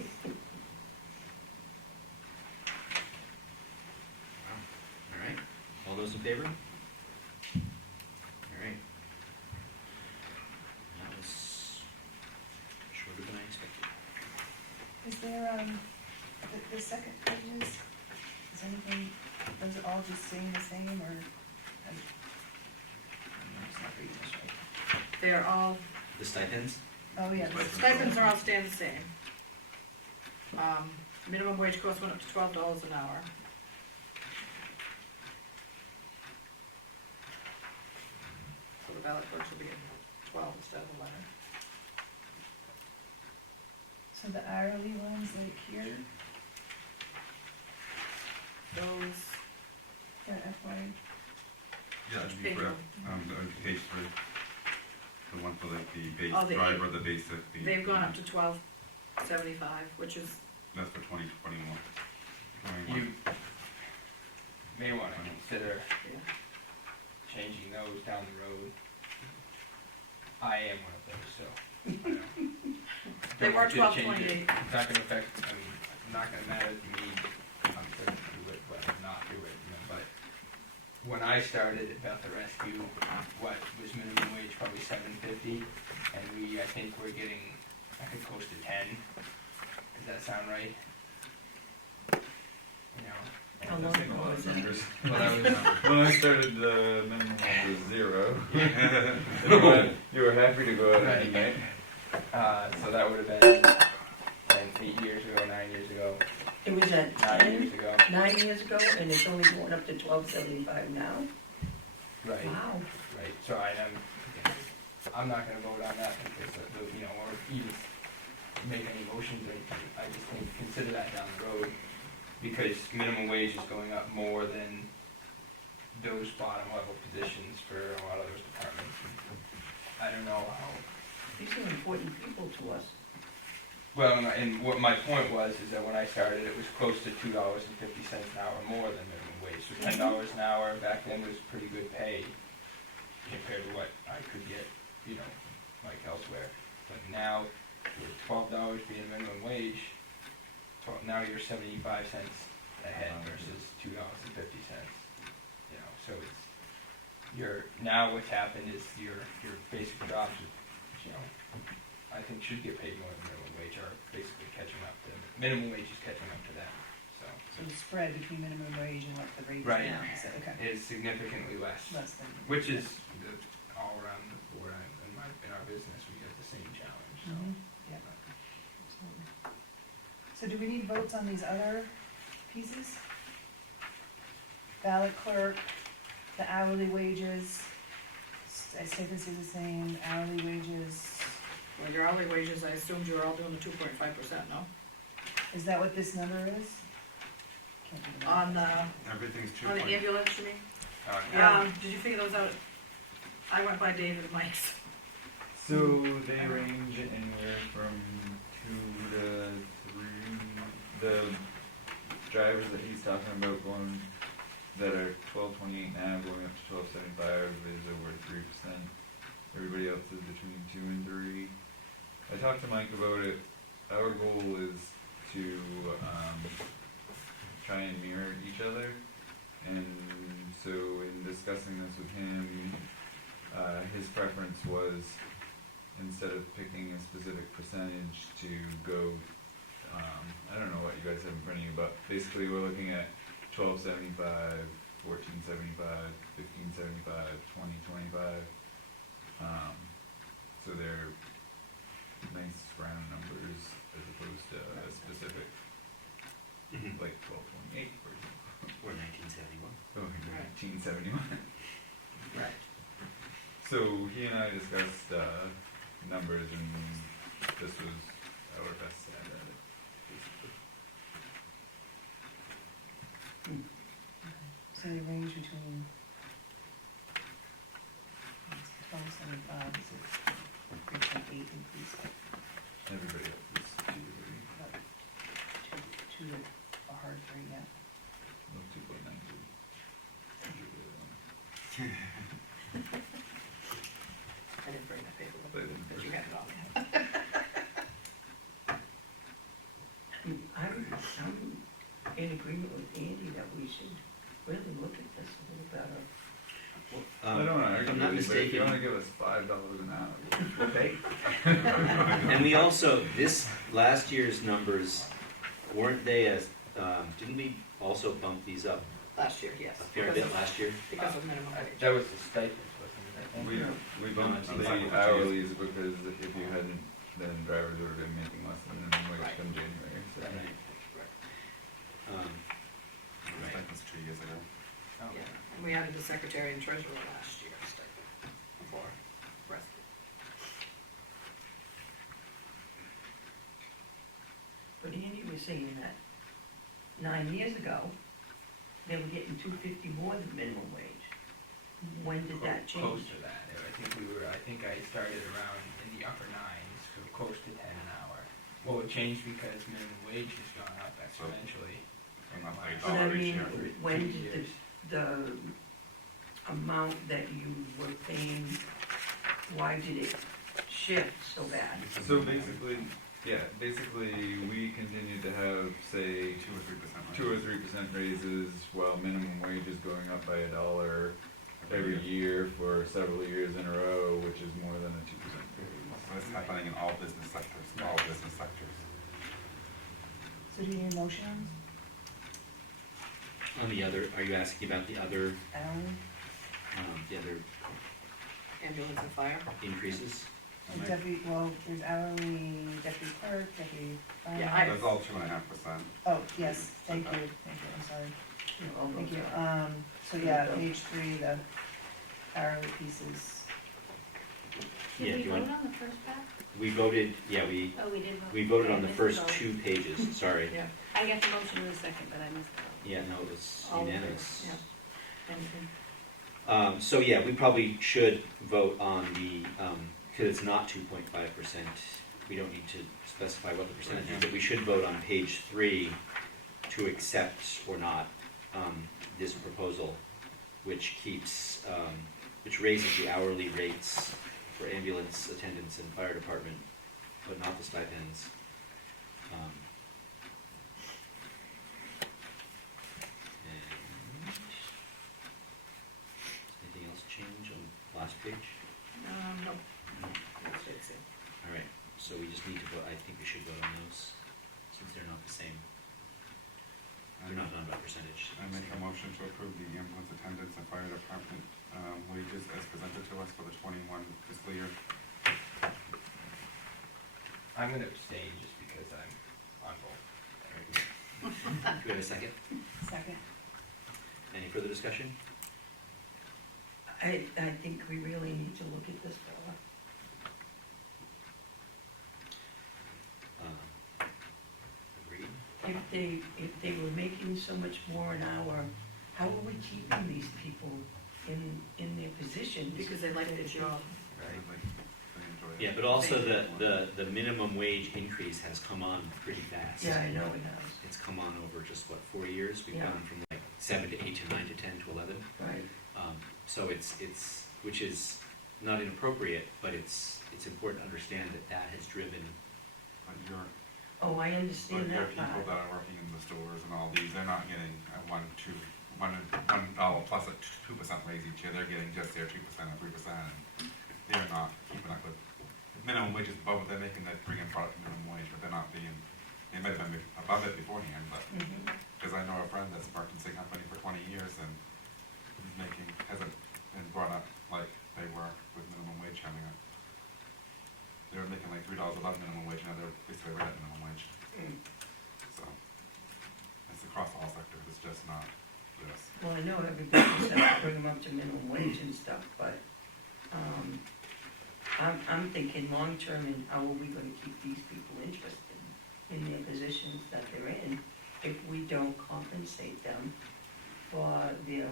All right, all those in favor? All right. That was shorter than I expected. Is there, the second pages, is anything, does it all just staying the same, or? I'm just not reading this right. They're all, The stipends? Oh, yeah. stipends are all staying the same. Minimum wage cost went up to $12 an hour. So the ballot clerks will be at 12 instead of 11. So the hourly ones like here, Those, that FY, Yeah, it'd be Page for, one. page 3. The one for like the base Oh, the driver, the basic. they've gone up to $12.75, which is, That's for 2021. You may want to consider yeah. changing those down the road. I am one of those, so. I know. They Don't were want you to change it. 12.28. It's not gonna affect, I mean, it's not gonna matter to me, I'm gonna do it, but not do it, but when I started at Bethel Rescue, what was minimum wage, probably $7.50, and I think we're getting, I think close to 10. Does that sound right? You know? How long ago was that? When I started, the minimum wage was 0. You were happy to go out Right. anyway. So that would have been 8 years ago, 9 years ago, It was at 9 years ago. 9 years ago, and it's only going up to $12.75 now? Right. Wow. Right, so I'm not gonna vote on that because, you know, or even make any motions or anything. I just think, consider that down the road, because minimum wage is going up more than those bottom level positions for a lot of those departments. I don't know how. These are important people to us. Well, and what my point was, is that when I started, it was close to $2.50 an hour more than minimum wage. So $10 an hour back then was pretty good pay compared to what I could get, you know, like elsewhere. But now, with $12 being minimum wage, now you're 75 cents ahead versus $2.50. You know, so now what's happened is your basic jobs, you know, I think should get paid more than minimum wage, are basically catching up to, minimum wage is catching up to that, so. so the spread between minimum wage and what the rate is Right. now, so, okay. Is significantly less, Less than. which is all around the board, in our business, we get the same challenge, so. Mhm. Yeah. Absolutely. So do we need votes on these other pieces? ballot clerk, the hourly wages, stipends is the same, hourly wages, Well, your hourly wages, I assumed you were all doing the 2.5%, no? is that what this number is? Can't do the math. On the, Everything's two on the point. ambulance, you mean? Yeah. Did you figure those out? I went by David and Mike's. So they range anywhere from 2 to 3. The drivers that he's talking about going, that are 12.28 now, going up to 12.75 is over 3%. Everybody else is between 2 and 3. I talked to Mike about it. Our goal is to try and mirror each other. And so in discussing this with him, his preference was, instead of picking a specific percentage, to go, I don't know what you guys have in front of you, but basically we're looking at 12.75, 14.75, 15.75, 20.25. So they're nice round numbers as opposed to a specific, like 12.28, for example. Or 1971. Oh, 1971. Right. So he and I discussed numbers, and this was our best stab at it. So they range between 12.75, so 3.8 increase, Everybody else is 2 to 3. two to a hard 3, yeah. Well, 2.92. I didn't bring that paper They with didn't me, but you bring had it on there. I'm in agreement with Andy that we should really look at this a little better. I don't know, If I'm not but if you wanna mistaken, give us $5 an hour, Okay. and we also, this, last year's numbers, weren't they as, didn't we also bump these up Last year, yes. a fair bit last year? Because of minimum wage. That was the stipends, wasn't it, I think? we bumped the hourlies because if you hadn't, then drivers would have been making less than minimum wage Right. come January, so. Right. Right. That was 2 years ago. Oh, Yeah, and we added the secretary and treasurer last year, before rest. But Andy was saying that 9 years ago, they were getting $2.50 more than minimum wage. When did that Close change? to that, I think I started around in the upper 9s, so close to 10 an hour. Well, it changed because minimum wage has gone up exponentially. And that's like But I dollar each mean, year. when 2 did years. the amount that you were paying, why did it shift so bad? So basically, we continue to have, say, 2 or 3%. 2 or 3% raises, while minimum wage is going up by $1 every year for several years in a row, which is more than a 2% raise. So it's happening in all business sectors, all business sectors. So do you need a motion on On the other, are you asking about the other, hourly? the other Ambulance and fire. increases? Deputy, well, there's hourly deputy clerk, deputy fire. Yeah, That's all 2.5%. Oh, yes, thank you, I'm sorry. Thank you, so yeah, page 3, the hourly pieces. Yeah, Did do we you vote want, on the first pack? we voted, yeah, we Oh, we did vote. voted on I the missed first vote. 2 pages, sorry. Yeah. I got the motion in a second, but I missed the vote. Yeah, no, it was All in favor, unanimous. yeah. So yeah, we probably should vote on the, because it's not 2.5%, we don't need to specify what the percentage is, but we should vote on page 3 to accept or not this proposal, which keeps, which raises the hourly rates for ambulance attendants and fire department, but not the stipends. And anything else change on the last page? No. No. That's what it said. All right, so we just need to vote, I think we should vote on those, since they're not the same. They're not done by percentage. I make a motion to approve the ambulance attendants and fire department wages as presented to us for the 21 fiscal year. I'm gonna abstain just because I'm on both. Do we have a second? Second. Any further discussion? I think we really need to look at this fella. Agreed? If they were making so much more an hour, how are we keeping these people in their positions? Because they like their job. Right. Yeah, but also the minimum wage increase has come on pretty fast. Yeah, I know it has. It's come on over just, what, 4 years? We've Yeah. gone from like 7 to 8 to 9 to 10 to 11. Right. So it's, which is not inappropriate, but it's important to understand that that has driven. But your, Oh, I but understand your that people part. that are working in the stores and all these, they're not getting a $1 plus a 2% raise each year. They're getting just their 2% or 3%. They're not keeping up with minimum wage is above what they're making. They're bringing product minimum wage, but they're not being. They might have been above it beforehand, but because I know a friend that's worked in the same company for 20 years and hasn't been brought up like they were with minimum wage coming up. They were making like $3 above minimum wage, now they're basically right at minimum wage. So it's across all sectors. It's just not this. Well, I know every business has to bring them up to minimum wage and stuff, but, I'm thinking long-term, and how are we gonna keep these people interested in their positions that they're in if we don't compensate them for their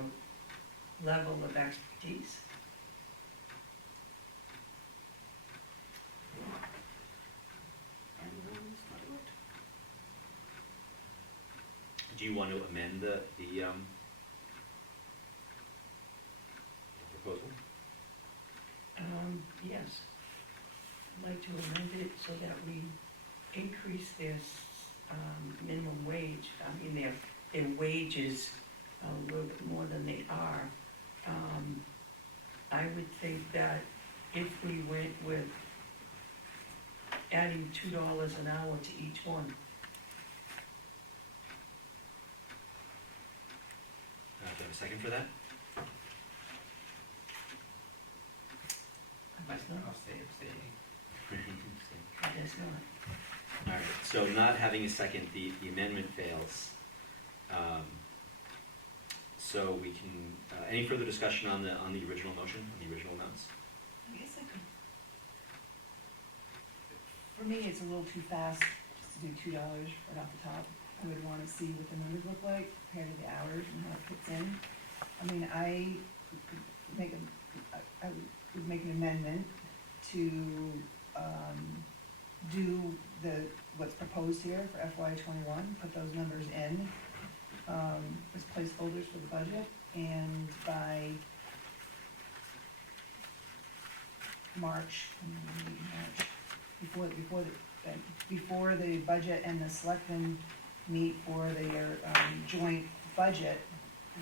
level of expertise? Do you want to amend the proposal? Yes. I'd like to amend it so that we increase their, minimum wage, their wages a little bit more than they are. I would think that if we went with adding $2 an hour to each one, Do you have a second for that? I guess not. I'll stay abstaining. I guess not. All right, so not having a second, the amendment fails. So we can, any further discussion on the original motion, on the original amounts? I guess I could. For me, it's a little too fast just to do $2 right off the top. I would wanna see what the numbers look like compared to the hours and how it fits in. I mean, I would make an amendment to, do what's proposed here for FY '21, put those numbers in, as placeholders for the budget, and by March, before the budget and the selectmen meet for their, joint budget,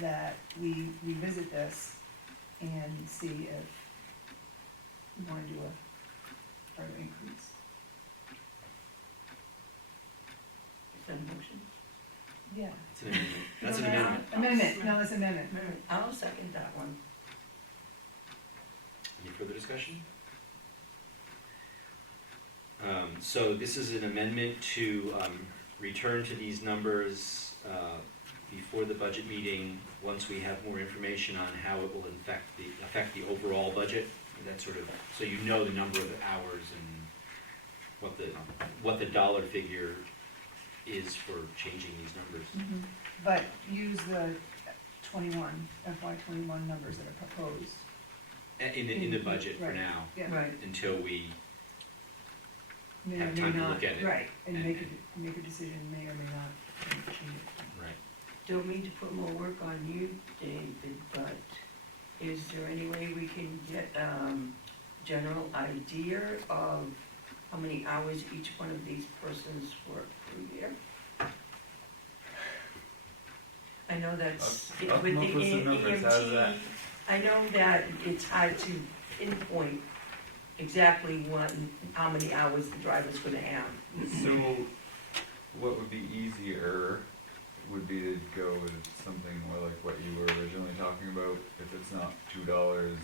that we revisit this and see if we wanna do a further increase. Is that a motion? Yeah. It's an amendment. That's an amendment. Amendment, no, that's amendment. I'll second that one. Any further discussion? So this is an amendment to return to these numbers before the budget meeting, once we have more information on how it will affect the overall budget. That sort of, so you know the number of hours and what the dollar figure is for changing these numbers. But use the FY '21 numbers that are proposed. In the budget for Right. now, Yeah. Right. until we May or have may time to not, look at it. right, and and- make a decision, may or may not change it. Right. Don't mean to put more work on you, David, but is there any way we can get, general idea of how many hours each one of these persons work per year? I know that's, I'll with come the up with some numbers. How's that? EMT, I know that it's hard to pinpoint exactly how many hours the driver's gonna have. So, what would be easier would be to go with something more like what you were originally talking about. If it's not $2,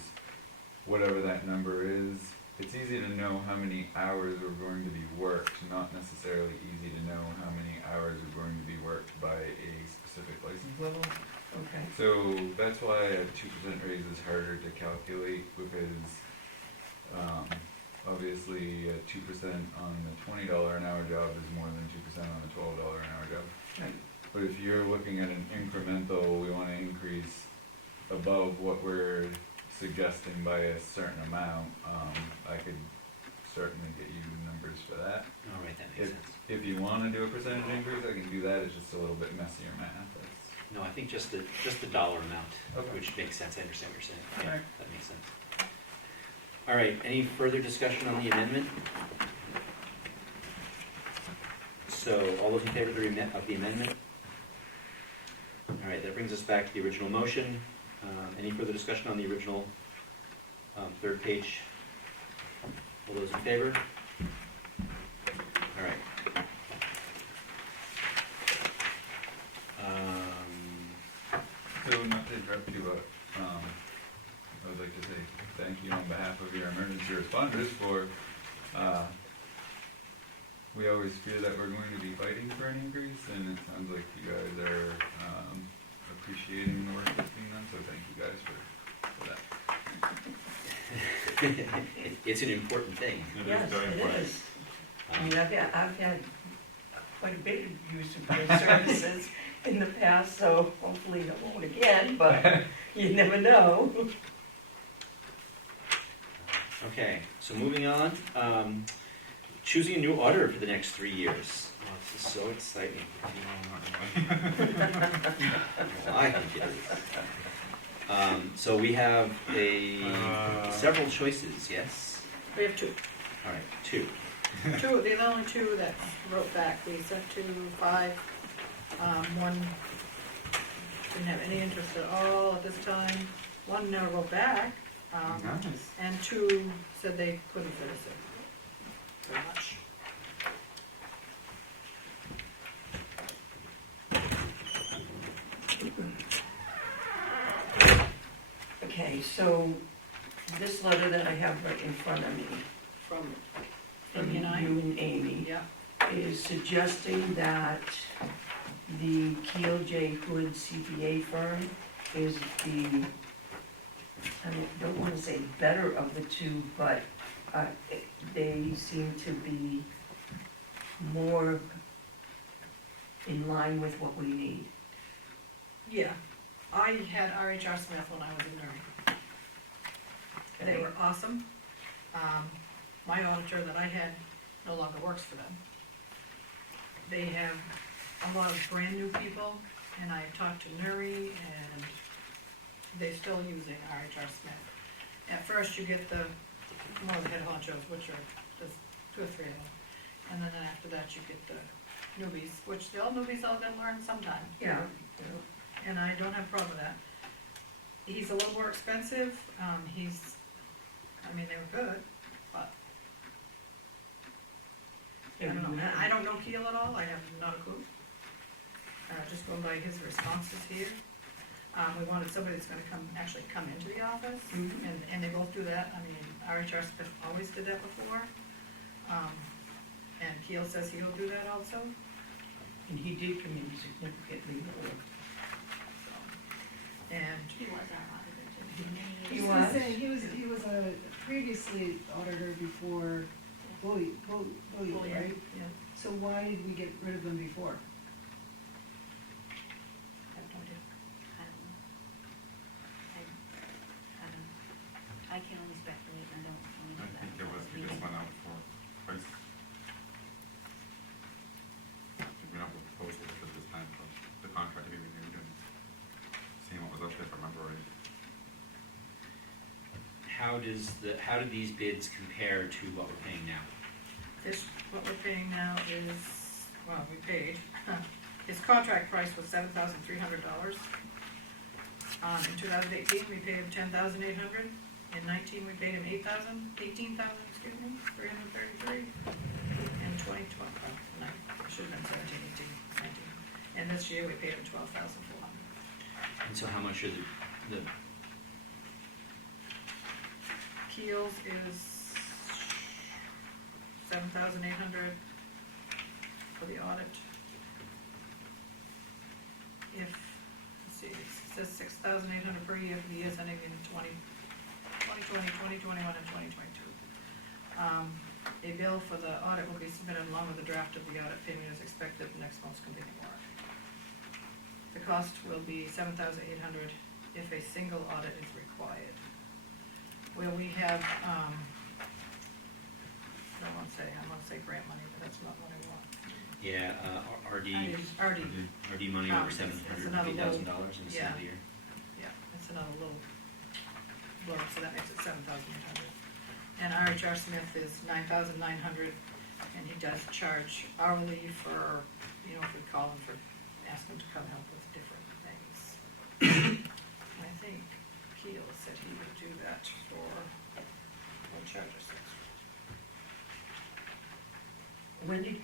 whatever that number is, it's easy to know how many hours are going to be worked, not necessarily easy to know how many hours are going to be worked by a specific license level. Okay. So that's why a 2% raise is harder to calculate, because, obviously, 2% on the $20 an hour job is more than 2% on the $12 an hour job. Right. But if you're looking at an incremental, we wanna increase above what we're suggesting by a certain amount, I could certainly get you numbers for that. All right, that makes sense. If you wanna do a percentage increase, I can do that, it's just a little bit messier math, that's. No, I think just the dollar amount, Okay. which makes sense, I understand what you're saying. Yeah, Alright. that makes sense. All right, any further discussion on the amendment? So, all those in favor of the amendment? All right, that brings us back to the original motion. Any further discussion on the original third page? All those in favor? All right. So not to interrupt you, but, I would like to say thank you on behalf of your emergency responders for, we always fear that we're going to be fighting for an increase, and it sounds like you guys are, appreciating the work that's being done, so thank you guys for that. It's an important thing. Yes, very it important. is. I mean, I've had quite a bit of use of their services in the past, so hopefully I won't again, but you never know. Okay, so moving on, choosing a new auditor for the next 3 years. Oh, this is so exciting. Well, I think it is. So we have several choices, yes? We have two. All right, two. The only two that wrote back, we sent to 5. One didn't have any interest at all at this time. One never wrote back. Nice. And 2 said they couldn't finish it. Very much. Okay, so this letter that I have right in front of me From from Amy and I? you and Amy Yeah. is suggesting that the Keel J. Hood CPA firm is the, I don't want to say better of the two, but they seem to be more in line with what we need. Yeah. I had RHR Smith when I was in Murray. They were awesome. My auditor that I had no longer works for them. They have a lot of brand new people, and I talked to Nuri, and they're still using RHR Smith. At first, you get the more of the head honchos, which are just 2 or 3 of them, and then after that, you get the newbies, which the old newbies all gotta learn sometime. Yeah. And I don't have a problem with that. He's a little more expensive, they were good, but I don't know, I don't know Keel at all, I have not a clue. Just going by his responses here. We wanted somebody that's gonna actually come into the office, and they both do that, RHR Smith always did that before. And Keel says he'll do that also. And he did come in significantly lower. And He was our auditor too. He I was was? gonna say, he was a previously auditor before Bully, right? Yeah. So why did we get rid of him before? I have no idea. I can only speculate, and I don't only know I that. think it was, we just went out for price. We went out with proposals for this time for the contract to be renewed and seeing what was up there, if I remember right. How do these bids compare to what we're paying now? What we're paying now is, we paid, his contract price was $7,300. In 2018, we paid him $10,800. In 19, we paid him $18,000, 333. In 2020, no, it should have been 17, 18, 19. And this year, we paid him $12,400. And so how much are the Keels is $7,800 for the audit. Let's see, it's says $6,800 per year for the years ending in 2020, 2021, and 2022. A bill for the audit will be submitted along with the draft of the audit payment as expected next month's completing warrant. The cost will be $7,800 if a single audit is required. Where we have, I won't say grant money, but that's not what I want. Yeah, RD money Oh, over $750,000 in a single year. Yeah, it's another little blow, so that makes it $7,800. And RHR Smith is $9,900, and he does charge hourly for, if we call him ask him to come help with different things. I think Keel said he would do that for, what charges this? When did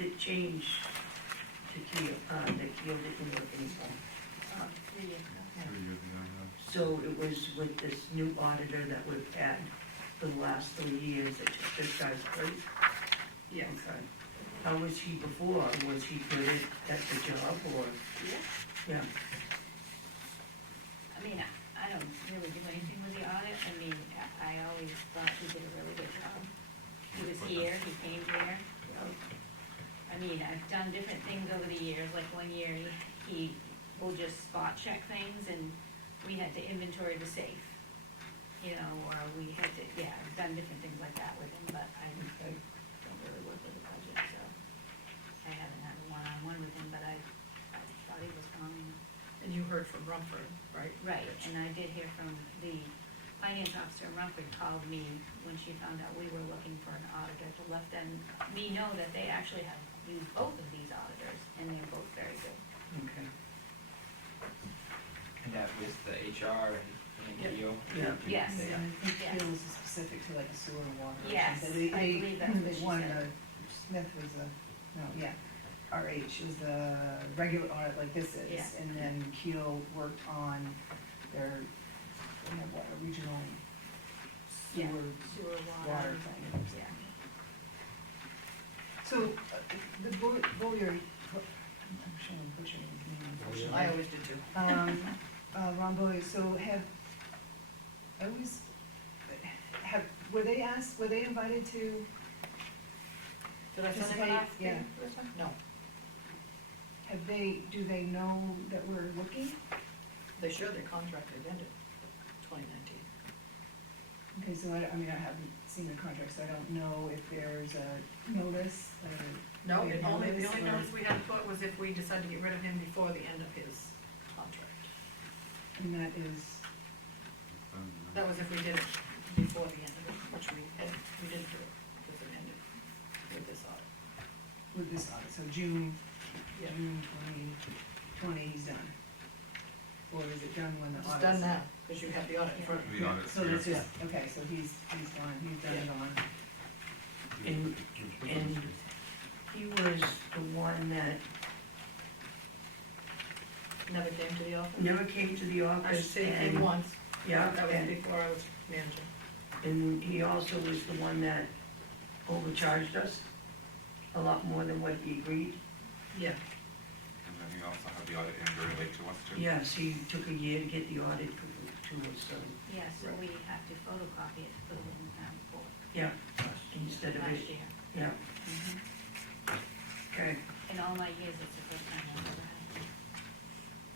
it change to Keel, that Keel didn't work anymore? 3 years ago. 3 years ago, So it was with this new auditor that we've had for the last 3 years that took this guy's place? Yes. Okay. How was he before? Was he good at the job or? Yeah. I mean, I don't really do anything with the audit. I mean, I always thought he did a really good job. He was here, he came here. I mean, I've done different things over the years, like one year he will just spot check things and we had to inventory the safe. Or we had to, I've done different things like that with him, but I don't really work with the budget, so I haven't had a one-on-one with him, but I thought he was fine. And you heard from Rumford, right? Right, and I did hear from the finance officer in Rumford called me when she found out we were looking for an auditor to let me know that they actually have used both of these auditors, and they're both very good. Okay. And that was the HR and Keel? Yeah. Yes. And I think Yes. Keel was specific to like a sewer or water. or Yes, something. I believe that's what she One, said. Smith was RH was a regular audit like this is, Yeah. and then Keel worked on their, regional Yeah, sewer sewer, water water. thing. Yeah. So, the Boyer, I'm sure I'm butchering his name, unfortunately. I always did too. Ron Boyer, so were they invited to, Did I send him Participate, an yeah. application for this one? No. do they know that we're looking? They should, their contract had ended 2019. Okay, so I haven't seen the contract, so I don't know if there's a notice, No, we the only notice, or- notice we had to put was if we decided to get rid of him before the end of his contract. and that is, That was if we did it before the end of it, which we didn't do it, because it ended with this audit. with this audit, so June Yeah. 2020, he's done. Or is it done when the It's audit's? done now, because you have the audit in front of you. The audit's So here. it's just, okay, so he's gone, he's done and gone. And he was the one that Never came to the office? never came to the I should office say he came and, once. yeah, That was and, before I was manager. and he also was the one that overcharged us a lot more than what he agreed. Yeah. And then we also have the audit in very late to us too. Yes, he took a year to get the audit to us, so, Yeah, so we have to photocopy it to put it in the town report yeah, instead of last it, year. yeah, okay. In all my years, it's the first time I've ever had it.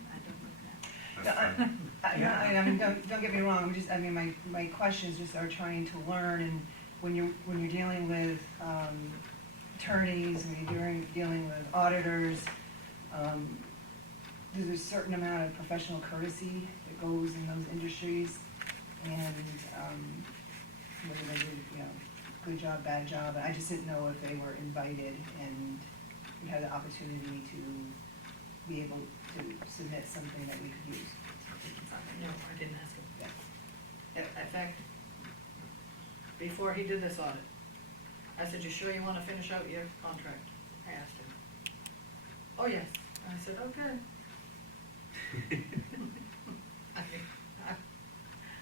I don't look that. That's fine. I mean, don't get me wrong, my questions just are trying to learn, and when you're dealing with attorneys, when you're dealing with auditors, there's a certain amount of professional courtesy that goes in those industries, and whether they do, good job, bad job, I just didn't know if they were invited and we had the opportunity to be able to submit something that we could use. No, I didn't ask him. In fact, before he did this audit, I said, you sure you wanna finish out your contract? I asked him. Oh, yes. I said, okay.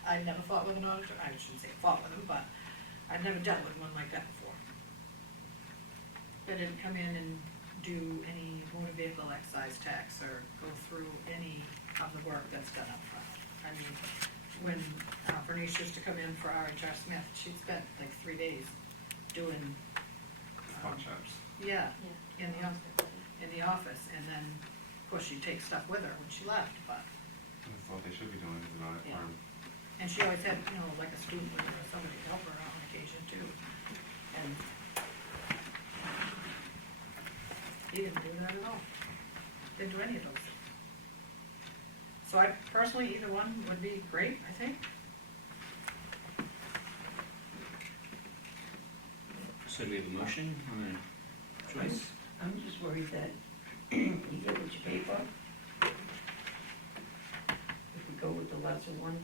I'd never fought with an auditor, I shouldn't say fought with him, but I'd never dealt with one like that before. They didn't come in and do any motor vehicle excise tax or go through any of the work that's done up front. I mean, when Bernice used to come in for RHR Smith, she'd spent like 3 days doing, Phone shops. yeah, in the office, and then, of course, she'd take stuff with her when she left, but, That's what they should be doing, is about it. Yeah. and she always had, you know, like a student with her, or somebody to help her on occasion too. And he didn't do that at all. Didn't do any of those things. So I personally, either one would be great, I think. So do we have a motion on a choice? I'm just worried that you get what you pay for. If we go with the lesser one.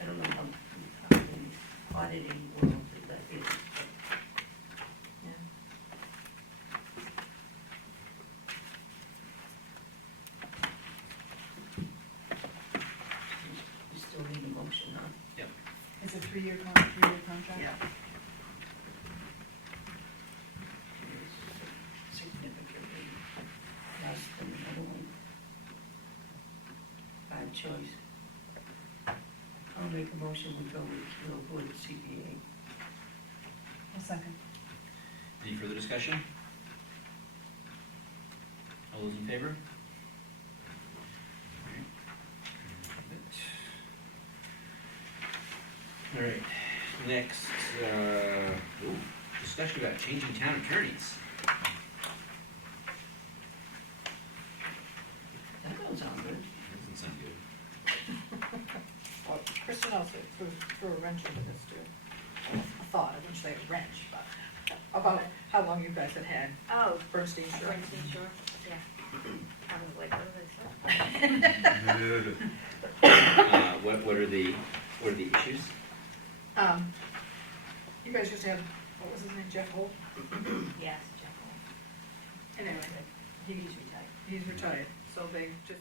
I don't know how in auditing world that is. You still need a motion, huh? It's a 3-year contract? Yeah. Significantly less than the other one. Bad choice. I'll make a motion, we go with Selectboard CPA. A second. Any further discussion? All those in favor? All right, next, discussion about changing town attorneys. That don't sound good. Doesn't sound good. Well, Kristen also threw a wrench into this too. A thought, I wouldn't say a wrench, but about how long you guys had Oh, Bernstein Shore. Bernstein Shore, yeah. I was like, what did I say? What are the issues? You guys used to have, what was his name, Jeff Holt? Yes, Jeff. Anyway, He's retired. he's retired, so they just